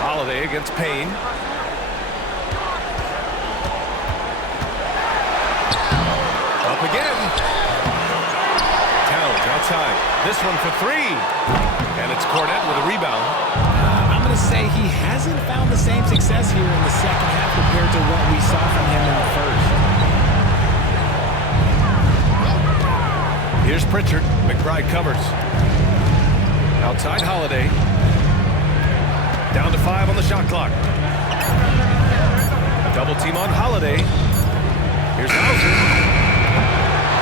Holiday against Payne. Up again. Towns outside. This one for three. And it's Cornette with a rebound. I'm going to say he hasn't found the same success here in the second half compared to what we saw from him in the first. Here's Pritchard. McBride covers. Outside Holiday. Down to 5 on the shot clock. Double team on Holiday. Here's Hauser.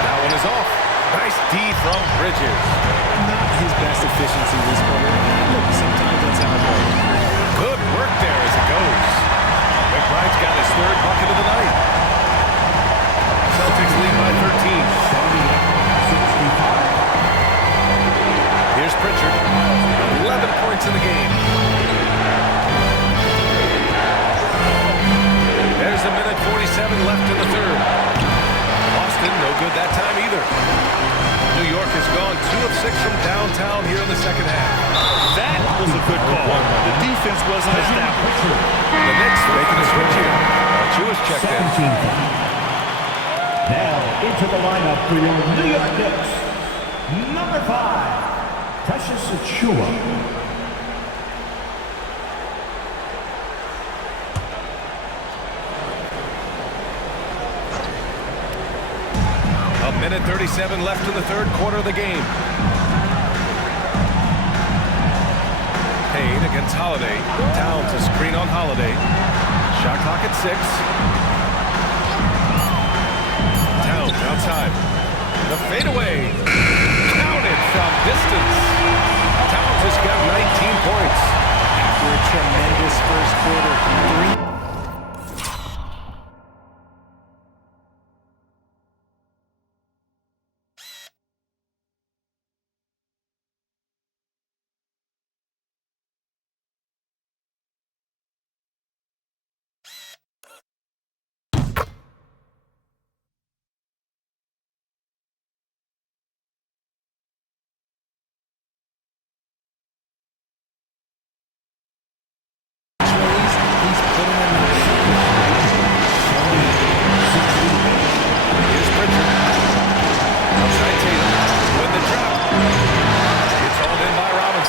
That one is off. Nice D from Bridges. Not his best efficiency this quarter. Look, sometimes that's how it goes. Good work there as it goes. McBride's got his third bucket of the night. Celtics lead by 13. Here's Pritchard. 11 points in the game. There's a minute 47 left in the third. Boston, no good that time either. New York has gone 2 of 6 from downtown here in the second half. That was a good call. The defense wasn't established. The Knicks making a switch here. Jewish checked in. Now into the lineup for your New York Knicks. Number 5, Precious Achiuwa. Minute 37 left in the third quarter of the game. Payne against Holiday. Towns a screen on Holiday. Shot clock at 6. Towns outside. The fadeaway. Counted from distance. Towns has got 19 points. After a tremendous first quarter, 3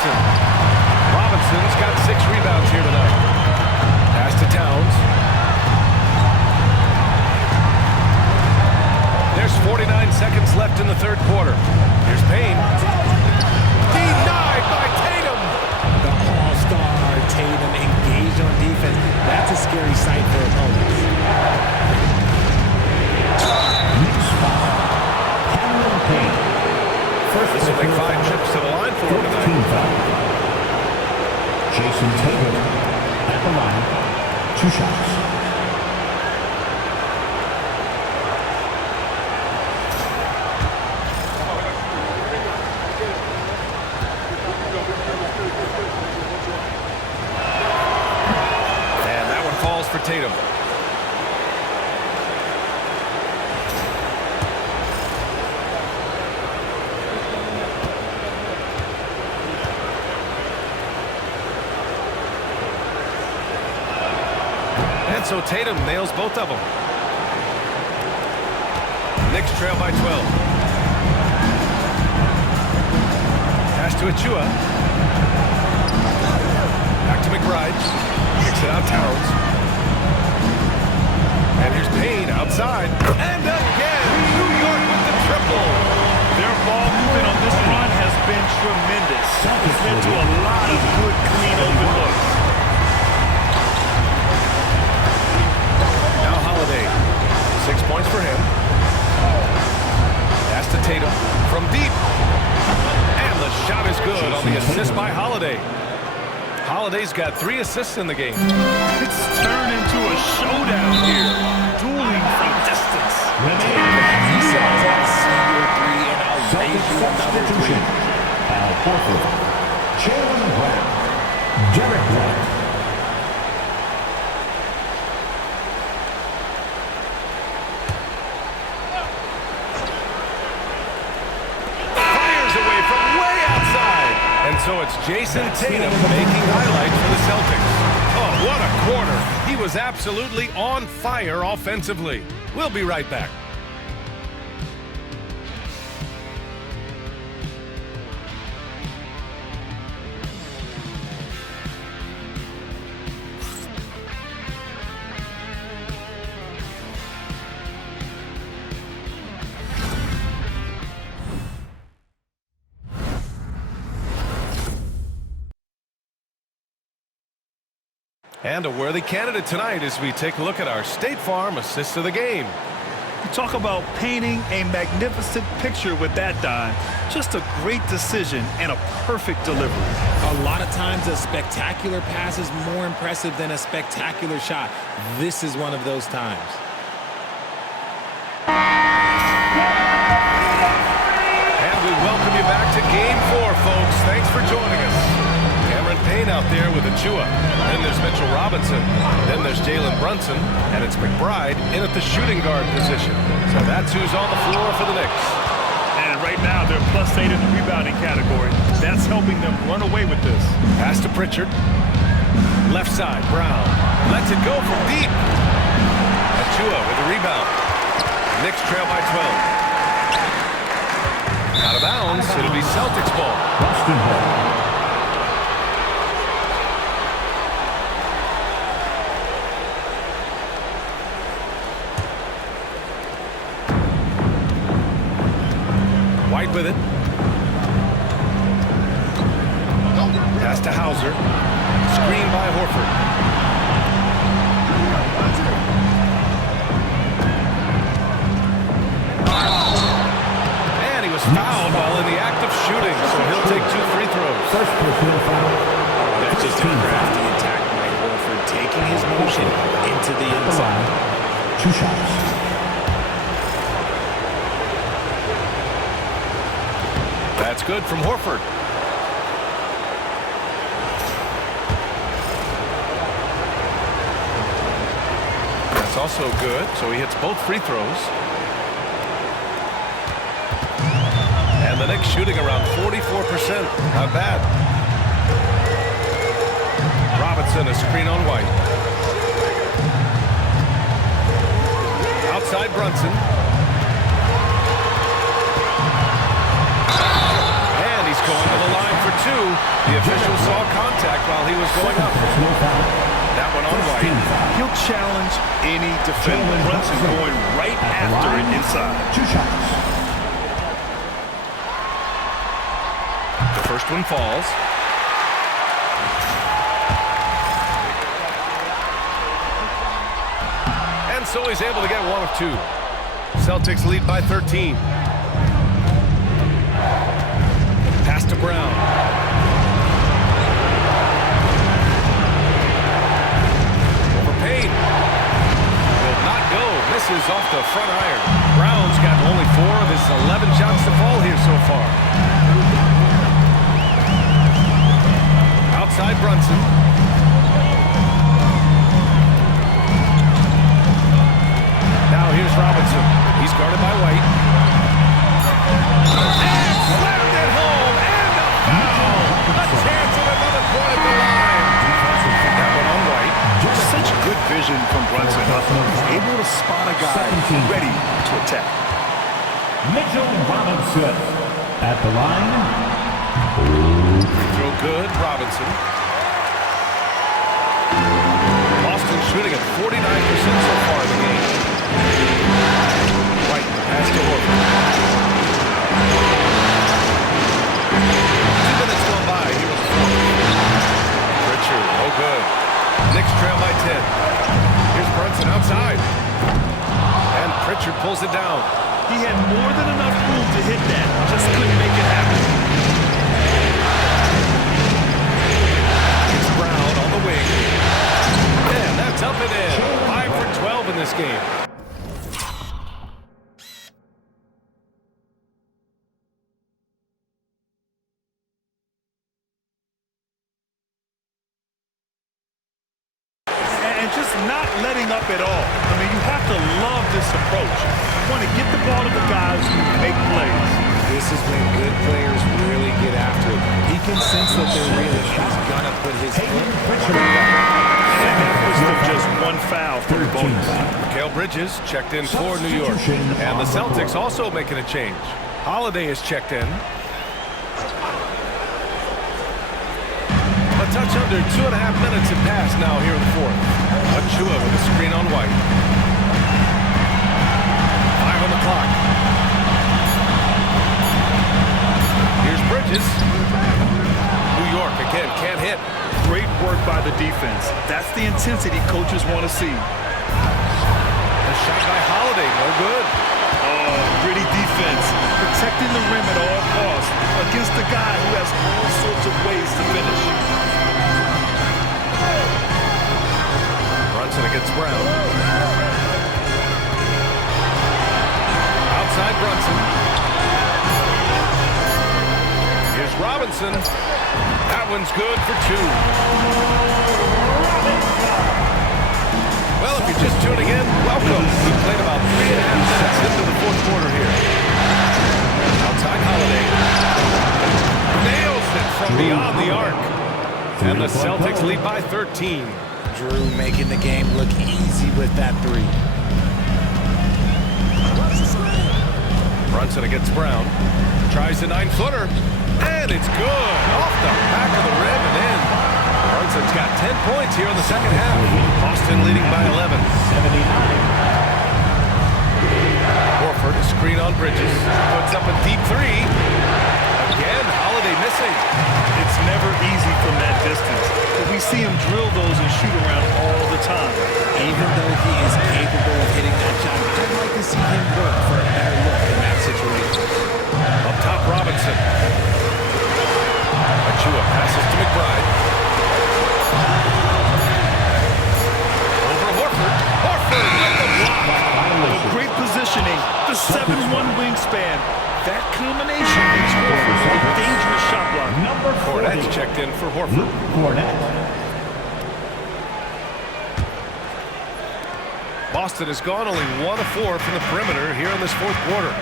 Robinson's got 6 rebounds here tonight. Pass to Towns. There's 49 seconds left in the third quarter. Here's Payne. Denied by Tatum. The all-star Tatum engaged on defense. That's a scary sight for opponents. Knicks foul. Cameron Payne. This will make 5 trips to the line for him tonight. Jason Tatum at the line. 2 shots. And that one falls for Tatum. And so Tatum nails both of them. Knicks trail by 12. Pass to Achua. Back to McBride. Kicks it out Towns. And here's Payne outside. And again, New York with the triple. Their ball movement on this run has been tremendous. It's led to a lot of good, clean, open looks. Now Holiday. 6 points for him. Pass to Tatum from deep. And the shot is good on the assist by Holiday. Holiday's got 3 assists in the game. It's turned into a showdown here. Dueling from distance. He says, I see your 3 and I'll raise you another 3. Al Horford, Jaylen Brown, Derek White. Fires away from way outside. And so it's Jason Tatum making highlights for the Celtics. Oh, what a quarter. He was absolutely on fire offensively. We'll be right back. And a worthy candidate tonight as we take a look at our State Farm assist of the game. You talk about painting a magnificent picture with that dime. Just a great decision and a perfect delivery. A lot of times a spectacular pass is more impressive than a spectacular shot. This is one of those times. And we welcome you back to Game 4, folks. Thanks for joining us. Cameron Payne out there with Achua. Then there's Mitchell Robinson. Then there's Jalen Brunson. And it's McBride in at the shooting guard position. So that's who's on the floor for the Knicks. And right now they're +8 in the rebounding category. That's helping them run away with this. Pass to Pritchard. Left side, Brown. Lets it go from deep. Achua with the rebound. Knicks trail by 12. Out of bounds. It'll be Celtics ball. Boston ball. White with it. Pass to Hauser. Screen by Horford. And he was fouled while in the act of shooting, so he'll take 2 free throws. First personal foul. That's just a crafty attack by Horford, taking his motion into the inside. 2 shots. That's good from Horford. That's also good, so he hits both free throws. And the Knicks shooting around 44%. Not bad. Robinson, a screen on White. Outside Brunson. Going to the line for 2. The official saw contact while he was going up. That one on White. He'll challenge any defender. Brunson going right after it inside. 2 shots. The first one falls. And so he's able to get 1 of 2. Celtics lead by 13. Pass to Brown. Over Payne. Will not go. Misses off the front iron. Brown's got only 4 of his 11 shots to fall here so far. Outside Brunson. Now here's Robinson. He's guarded by White. And slammed it home. And a foul. A chance at another point at the line. That one on White. Such good vision vision from Brunson. He's able to spot a guy ready to attack. Mitchell Robinson at the line. Throw good, Robinson. Boston shooting at 49% so far in the game. White pass to Horford. 2 minutes gone by. Here was the fourth. Pritchard, no good. Knicks trail by 10. Here's Brunson outside. And Pritchard pulls it down. He had more than enough room to hit that. Just couldn't make it happen. It's Brown on the wing. And that's up and in. 5 for 12 in this game. And just not letting up at all. I mean, you have to love this approach. You want to get the ball to the guys who make plays. This is when good players really get after it. He can sense that they're reeling. He's going to put his foot. And that was just one foul for the bonus. Mikal Bridges checked in for New York. And the Celtics also making a change. Holiday is checked in. A touch under 2.5 minutes have passed now here in the fourth. Achua with a screen on White. 5 on the clock. Here's Bridges. New York again, can't hit. Great work by the defense. That's the intensity coaches want to see. A shot by Holiday, no good. Oh, gritty defense. Protecting the rim at all costs against a guy who has all sorts of ways to finish. Brunson against Brown. Outside Brunson. Here's Robinson. That one's good for 2. Well, if you're just tuning in, welcome. We played about 3.5 minutes into the fourth quarter here. Outside Holiday. Nails it from beyond the arc. And the Celtics lead by 13. Drew making the game look easy with that 3. Brunson against Brown. Tries the 9-footer. And it's good. Off the back of the rim and in. Brunson's got 10 points here in the second half. Boston leading by 11. 79. Horford, screen on Bridges. Puts up a deep 3. Again, Holiday missing. It's never easy from that distance. But we see him drill those and shoot around all the time. Even though he is capable of hitting that shot, I'd like to see him work for a better look in that situation. Up top, Robinson. Achua passes to McBride. Over Horford. Horford with the block. With great positioning, the 7'1" wingspan. That combination makes Horford a dangerous shot blocker. Number 40. Cornette's checked in for Horford. Luke Cornette. Boston has gone only 1 of 4 from the perimeter here in this fourth quarter.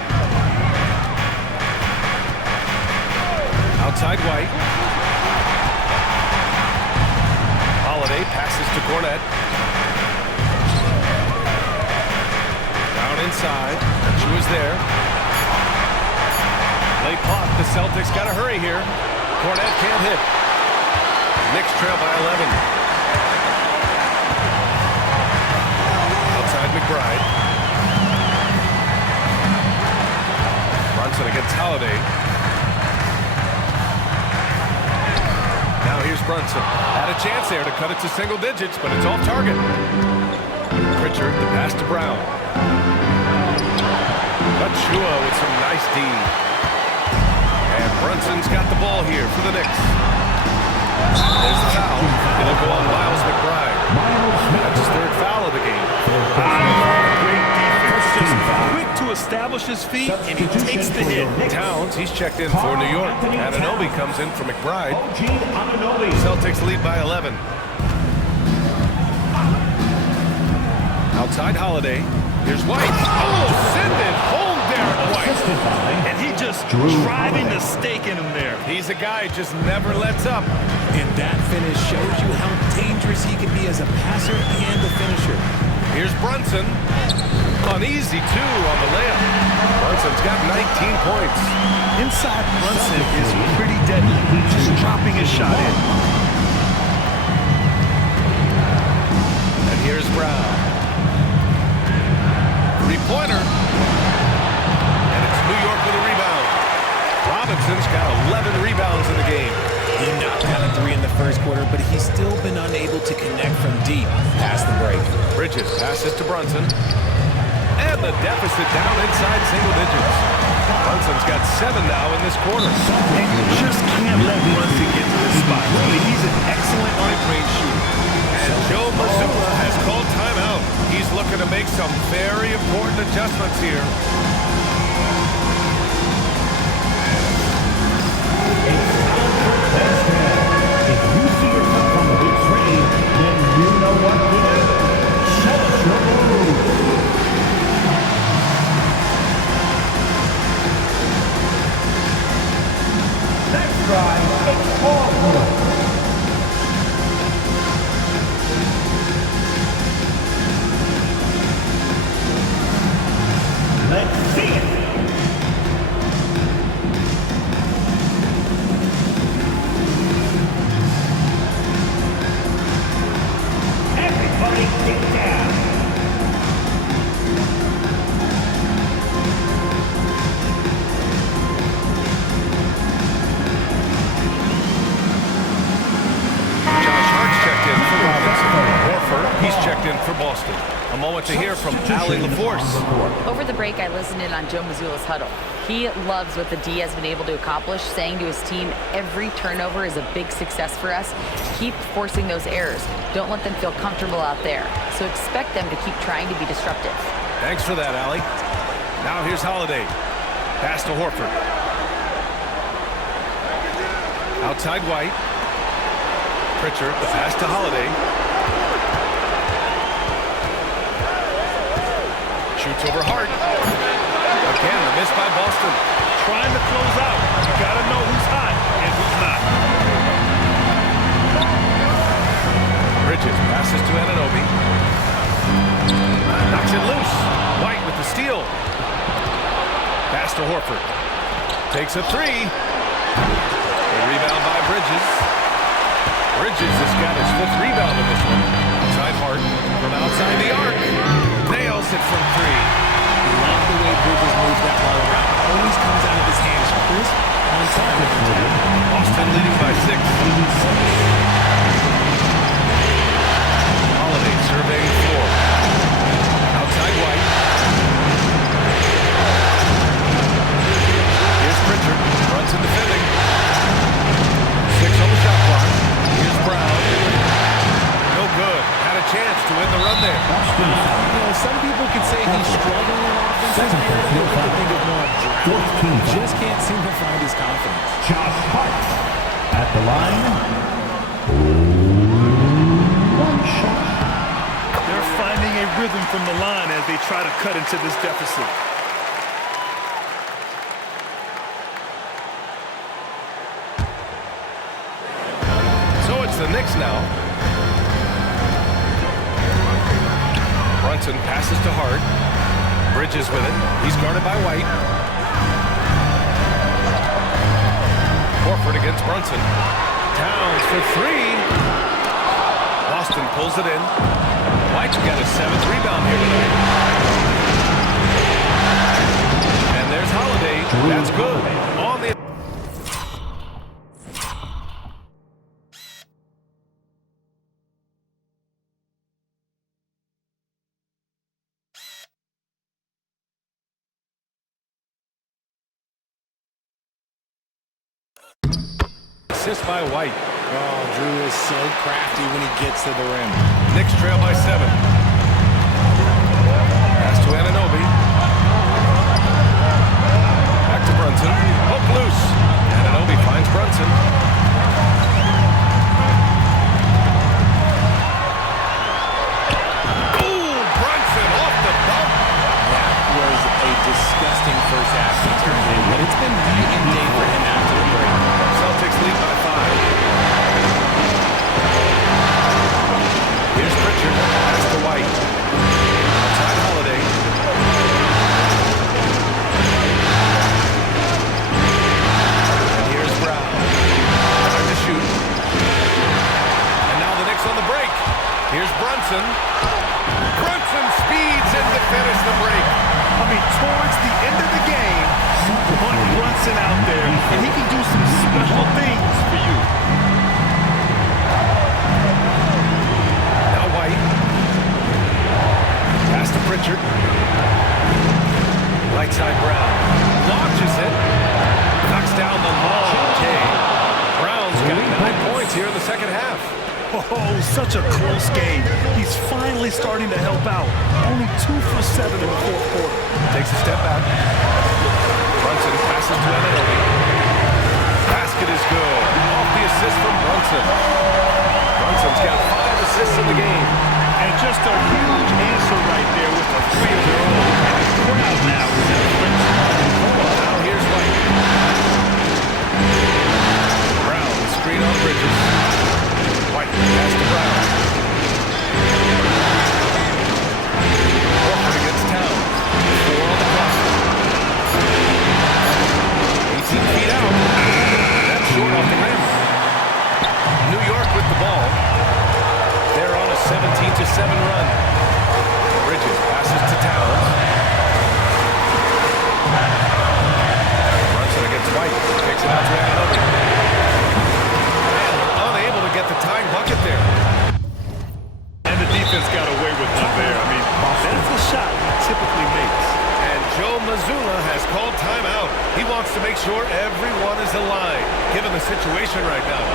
Outside White. Holiday passes to Cornette. Down inside. Achua's there. Late pop. The Celtics got to hurry here. Cornette can't hit. Knicks trail by 11. Outside McBride. Brunson against Holiday. Now here's Brunson. Had a chance there to cut it to single digits, but it's off target. Pritchard, the pass to Brown. Achua with some nice D. And Brunson's got the ball here for the Knicks. There's the foul. It'll go on Miles McBride. That's his 3rd foul of the game. Great defense. Just quick to establish his feet, and he takes the hit. Towns, he's checked in for New York. Anunoby comes in for McBride. Anunoby. Celtics lead by 11. Outside Holiday. Here's White. Oh, send it home, Derek White. And he just driving the stake in him there. He's a guy who just never lets up. And that finish shows you how dangerous he can be as a passer and a finisher. pressure. Here's Brunson. An easy 2 on the layup. Brunson's got 19 points. Inside Brunson is pretty deadly. Just dropping his shot in. And here's Brown. 3-pointer. And it's New York with a rebound. Robinson's got 11 rebounds in the game. He knocked down a 3 in the first quarter, but he's still been unable to connect from deep past the break. Bridges passes to Brunson. And the deficit down inside single digits. Brunson's got 7 now in this quarter. And you just can't let Brunson get to this spot. He's an excellent mid-range shooter. And Joe Mazzulla has called timeout. He's looking to make some very important adjustments here. If you see yourself on the big screen, then you know what to do. Set your move. Next drive, it's all good. Let's see it. Everybody get down. Josh Hart's checked in for Robinson. Horford, he's checked in for Boston. A moment to hear from Allie LaForce. Over the break, I listened in on Joe Mazzulla's huddle. He loves what the D has been able to accomplish, saying to his team, every turnover is a big success for us. Keep forcing those errors. Don't let them feel comfortable out there. So expect them to keep trying to be disruptive. Thanks for that, Allie. Now here's Holiday. Pass to Horford. Outside White. Pritchard, the pass to Holiday. Shoots over Hart. Again, the miss by Boston. Trying to close out. You got to know who's hot and who's not. Bridges passes to Anunoby. Knocks it loose. White with the steal. Pass to Horford. Takes a 3. A rebound by Bridges. Bridges has got his 5th rebound in this one. Outside Hart. From outside the arc. Nails it from 3. Love the way Bridges moves that ball around. Always comes out of his hands crisp, on time. Boston leading by 6. Holiday surveying the floor. Outside White. Here's Pritchard. Brunson defending. 6 on the shot clock. Here's Brown. No good. Had a chance to win the run there. Some people could say he's struggling in offense. I think of more drought. He just can't seem to find his confidence. Josh Hart at the line. One shot. They're finding a rhythm from the line as they try to cut into this deficit. So it's the Knicks now. Brunson passes to Hart. Bridges with it. He's guarded by White. Horford against Brunson. Towns for 3. Boston pulls it in. White's got his 7th rebound here tonight. And there's Holiday. That's good. On the assist by White. Oh, Drew is so crafty when he gets to the rim. Knicks trail by 7. Pass to Anunoby. Back to Brunson. Hook loose. Anunoby finds Brunson. Ooh, Brunson off the bump. That was a disgusting first half he turned in, but it's been night and day for him after the break. Celtics lead by 5. Here's Pritchard. Pass to White. Here's Brunson. Brunson speeds in to finish the break. I mean, towards the end of the game, you want Brunson out there, and he can do some special things for you. Now White. Pass to Pritchard. Right side Brown. Launches it. Knocks down the long K. Brown's got 9 points here in the second half. Oh, such a close game. He's finally starting to help out. Only 2 for 7 in the fourth quarter. Takes a step back. Brunson passes to Anunoby. Basket is good. Off the assist from Brunson. Brunson's got 5 assists in the game. And just a huge answer right there with a 3 of their own. And the crowd now is in the frenzy. Now here's White. Brown, the screen on Bridges. White, pass to Brown. Horford against Towns. 4 on the clock. 18 feet out. That's short off the rim. New York with the ball. They're on a 17-7 run. Bridges passes to Towns. Brunson against White. Kicks it out to Anunoby. And they're unable to get the tying bucket there. And the defense got away with one there. I mean, that's the shot he typically makes. And Joe Mazzulla has called timeout. He wants to make sure everyone is aligned, given the situation right now.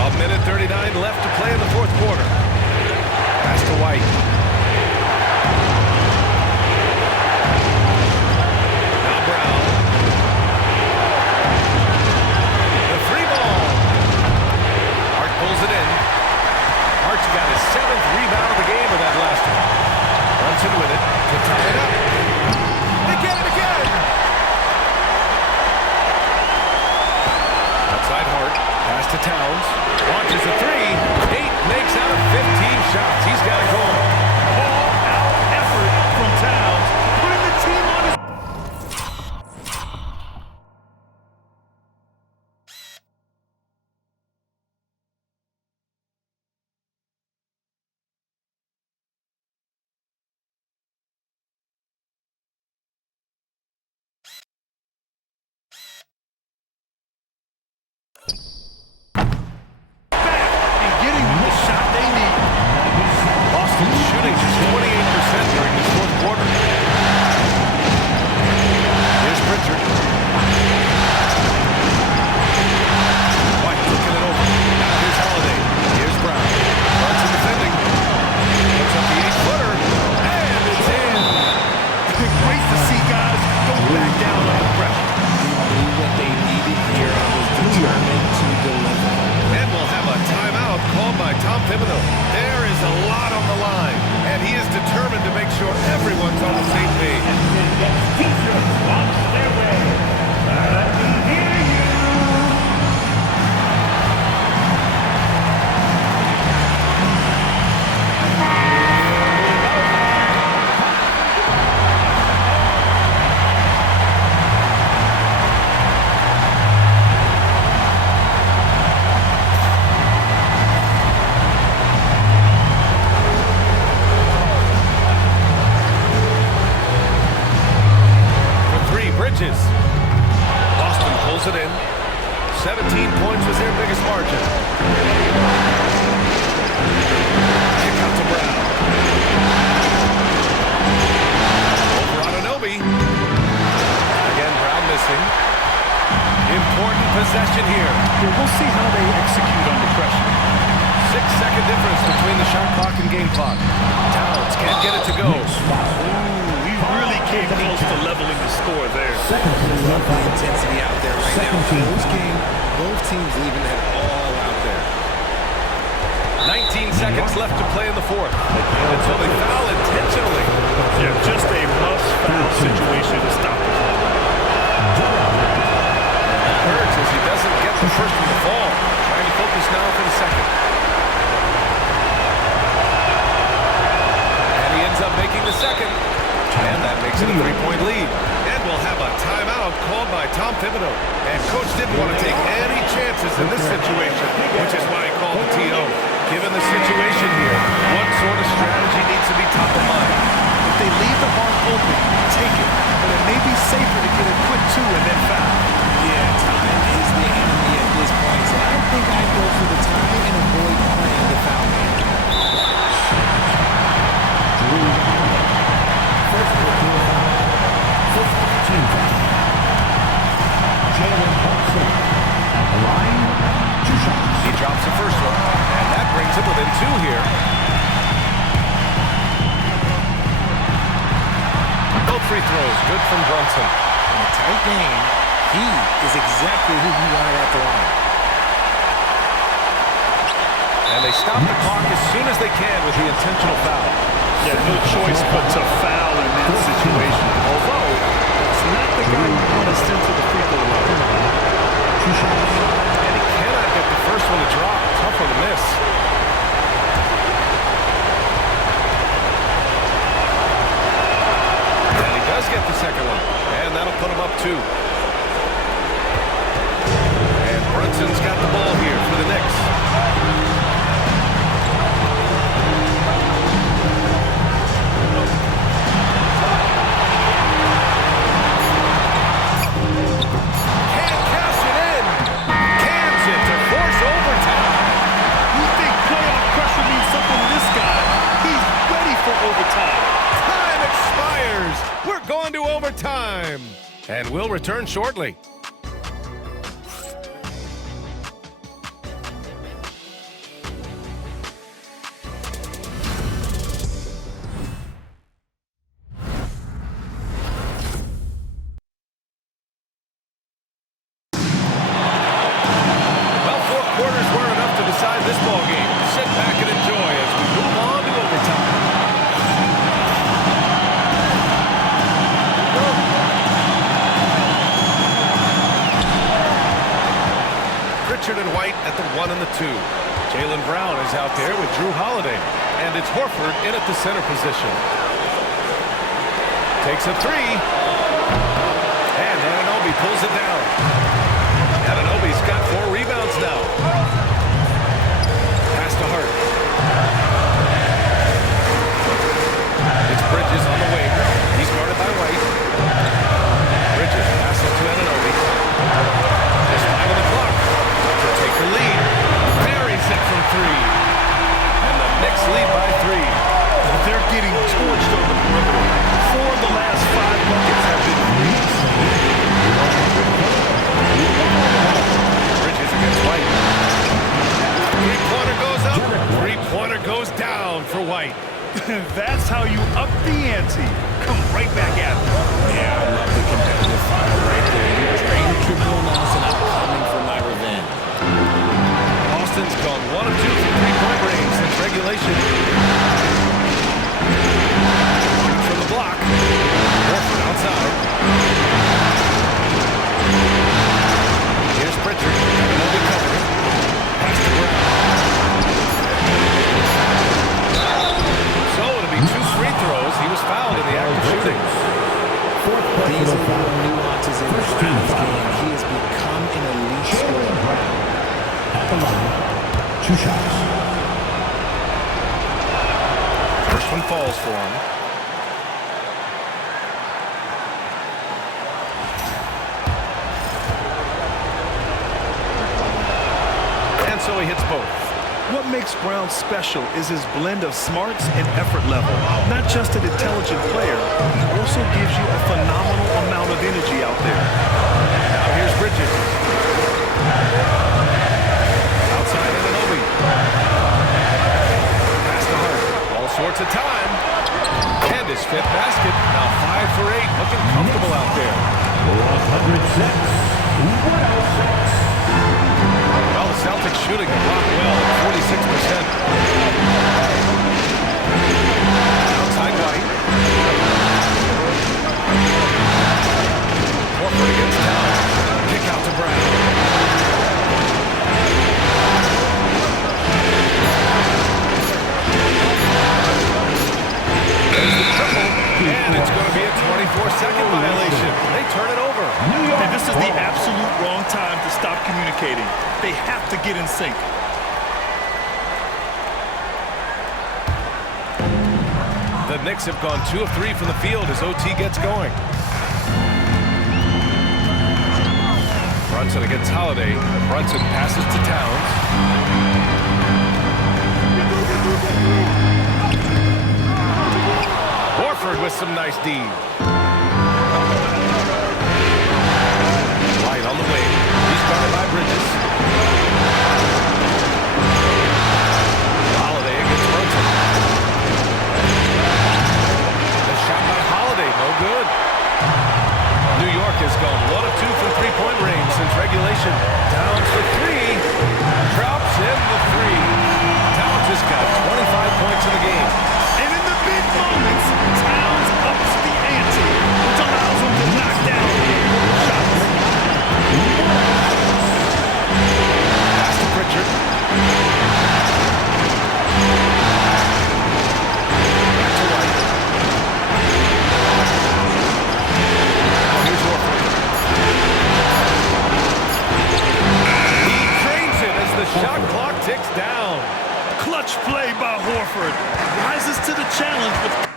A minute 39 left to play in the fourth quarter. Pass to White. Now Brown. The free ball. Hart pulls it in. Hart's got his 7th rebound of the game with that last one. Brunson with it to tie it up. They get it again. Outside Hart. Pass to Towns. Launches a 3. 8 makes out of 15 shots. He's got it going. All-out effort from Towns, putting the team on his... shot clock and game clock. Towns can't get it to go. Ooh, he really came close to leveling the score there. Love the intensity out there right now. Close game, both teams leaving it all out there. 19 seconds left to play in the fourth. And so they foul intentionally. Yeah, just a must-foul situation to stop it. Hurts as he doesn't get the first one to fall. Trying to focus now for the second. And he ends up making the second. And that makes it a 3-point lead. And we'll have a timeout called by Tom Thibodeau. And Coach didn't want to take any chances in this situation, which is why he called the TO. Given the situation here, what sort of strategy needs to be top of mind? If they leave the mark open, take it. But it may be safer to get a quick two and then foul. Yeah, time is the enemy at this point, so I don't think I'd go for the tie and avoid playing the foul man. He drops the first one, and that brings him within two here. Both free throws, good from Brunson. In a tight game, he is exactly who he wanted at the line. And they stop the clock as soon as they can with the intentional foul. Yeah, no choice but to foul in that situation. Although, it's not the guy you want to send to the free throw line. And he cannot get the first one to drop. Tough one to miss. And he does get the second one. And that'll put him up two. And Brunson's got the ball here for the Knicks. Going to overtime, and we'll return shortly. Well, 4 quarters weren't enough to decide this ball game. Sit back and enjoy as we move on to overtime. Pritchard and White at the 1 and the 2. Jaylen Brown is out there with Drew Holiday. And it's Horford in at the center position. Takes a 3. And Anunoby pulls it down. Anunoby's got 4 rebounds now. Pass to Hart. It's Bridges on the wing. He's guarded by White. Bridges passes to Anunoby. Just 5 on the clock. Take the lead. Buries it from 3. And the Knicks lead by 3. They're getting torched on the perimeter. 4 of the last 5 buckets have been threes. Bridges against White. 3-pointer goes up. 3-pointer goes down for White. That's how you up the ante. Come right back at it. Yeah, I love the competitive fire right there. You drained triple amounts, and I'm coming for my revenge. Boston's gone 1 of 2 from 3-point range since regulation. Shoots from the block. Horford outside. Here's Pritchard. Anunoby covering. Pass to Brown. So it'll be 2 free throws. He was fouled in the act of shooting. These are little nuances in this game. He has become an elite scorer. At the line, 2 shots. First one falls for him. And so he hits both. What makes Brown special is his blend of smarts and effort level. Not just an intelligent player, he also gives you a phenomenal amount of energy out there. Now here's Bridges. Outside Anunoby. Pass to Well, the Celtics shooting the rock well at 46%. Outside White. Horford against Towns. Kick out to Brown. There's the triple, and it's going to be a 24-second violation. They turn it over. And this is the absolute wrong time to stop communicating. They have to get in sync. The Knicks have gone 2 of 3 from the field as OT gets going. Brunson against Holiday. Brunson passes to Towns. Horford with some nice D. White on the wing. He's guarded by Bridges. Holiday against Brunson. The shot by Holiday, no good. New York has gone 1 of 2 from three-point range since regulation. Towns for 3. Drops in the 3. Towns has got 25 points in the game. And in the big moments, Towns ups the ante, which allows him to knock down shots. Pass to Pritchard. Back to White. Now here's Horford. He drains it as the shot clock ticks down. Clutch play by Horford. Rises to the challenge with...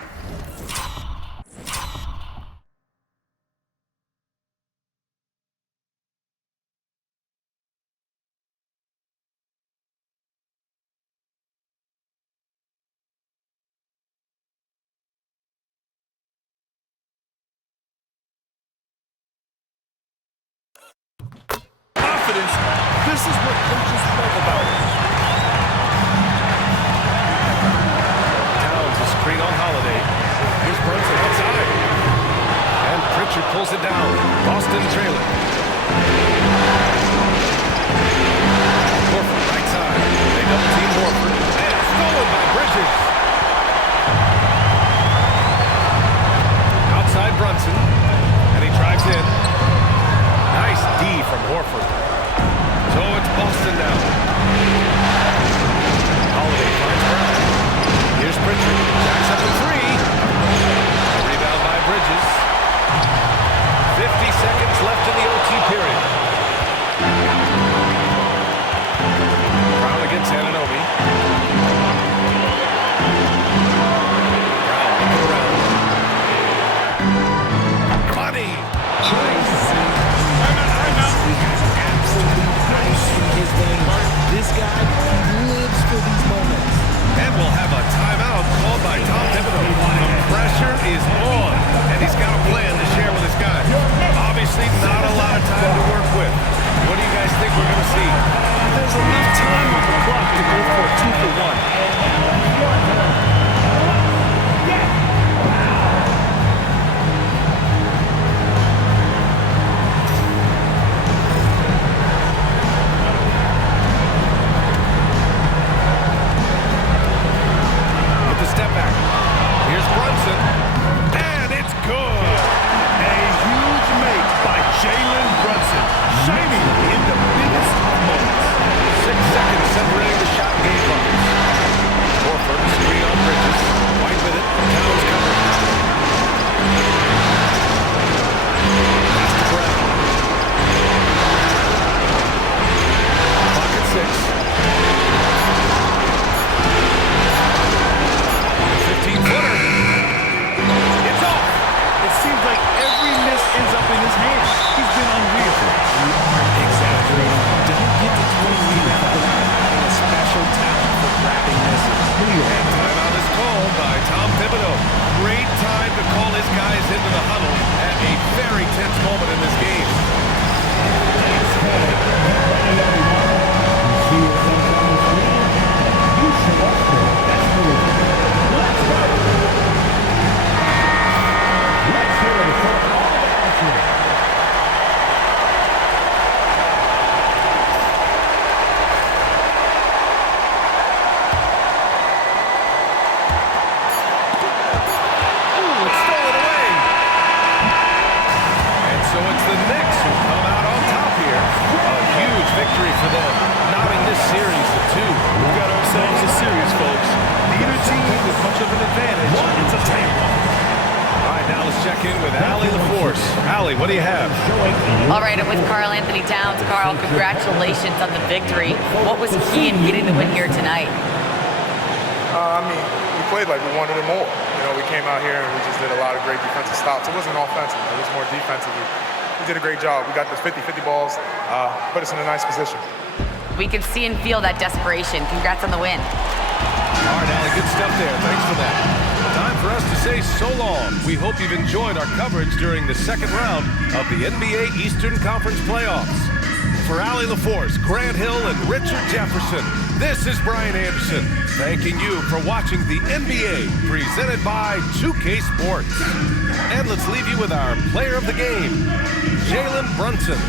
confidence. This is what coaches love about it. Towns a screen on Holiday. Here's Brunson outside. And Pritchard pulls it down. Boston trailing. Horford right side. They double team Horford. And stolen by Bridges. Outside Brunson. And he drives in. Nice D from Horford. So it's Boston now. Holiday finds Brown. Here's Pritchard. Jacks up a 3. A rebound by Bridges. 50 seconds left in the OT period. Brown against Anunoby. Brown looking around. Money. This guy lives for these moments. And we'll have a timeout called by Tom Thibodeau. The pressure is on, and he's got a plan to share with his guys. Obviously, not a lot of time to work with. What do you guys think we're going to see? There's enough time on the clock to go for a 2-for-1. Step back. Here's Brunson. And it's good. A huge make by Jalen Brunson. Shining in the biggest of moments. 6 seconds separating the shot game clock. Horford, screen on Bridges. White with it. Towns covered. Pass to Brown. Clock at 6. 15-footer. It's off. It seems like every miss ends up in his hands. He's been unreal. Exactly. Don't get to 20 rebounds without having a special talent for grabbing misses. And timeout is called by Tom Thibodeau. Great time to call his guys into the huddle at a very tense moment in this game. themselves a series, folks. Neither team with much of an advantage. It's a tight one. All right, now let's check in with Allie LaForce. Allie, what do you have? All right, I'm with Karl Anthony Towns. Karl, congratulations on the victory. What was key in getting the win here tonight? We played like we wanted it more. We came out here and we just did a lot of great defensive stops. It wasn't offensive. It was more defensively. We did a great job. We got those 50-50 balls, put us in a nice position. We can see and feel that desperation. Congrats on the win. All right, Allie, good stuff there. Thanks for that. Time for us to say so long. We hope you've enjoyed our coverage during the second round of the NBA Eastern Conference playoffs. For Allie LaForce, Grant Hill, and Richard Jefferson, this is Brian Anderson, thanking you for watching the NBA presented by 2K Sports. And let's leave you with our player of the game, Jalen Brunson.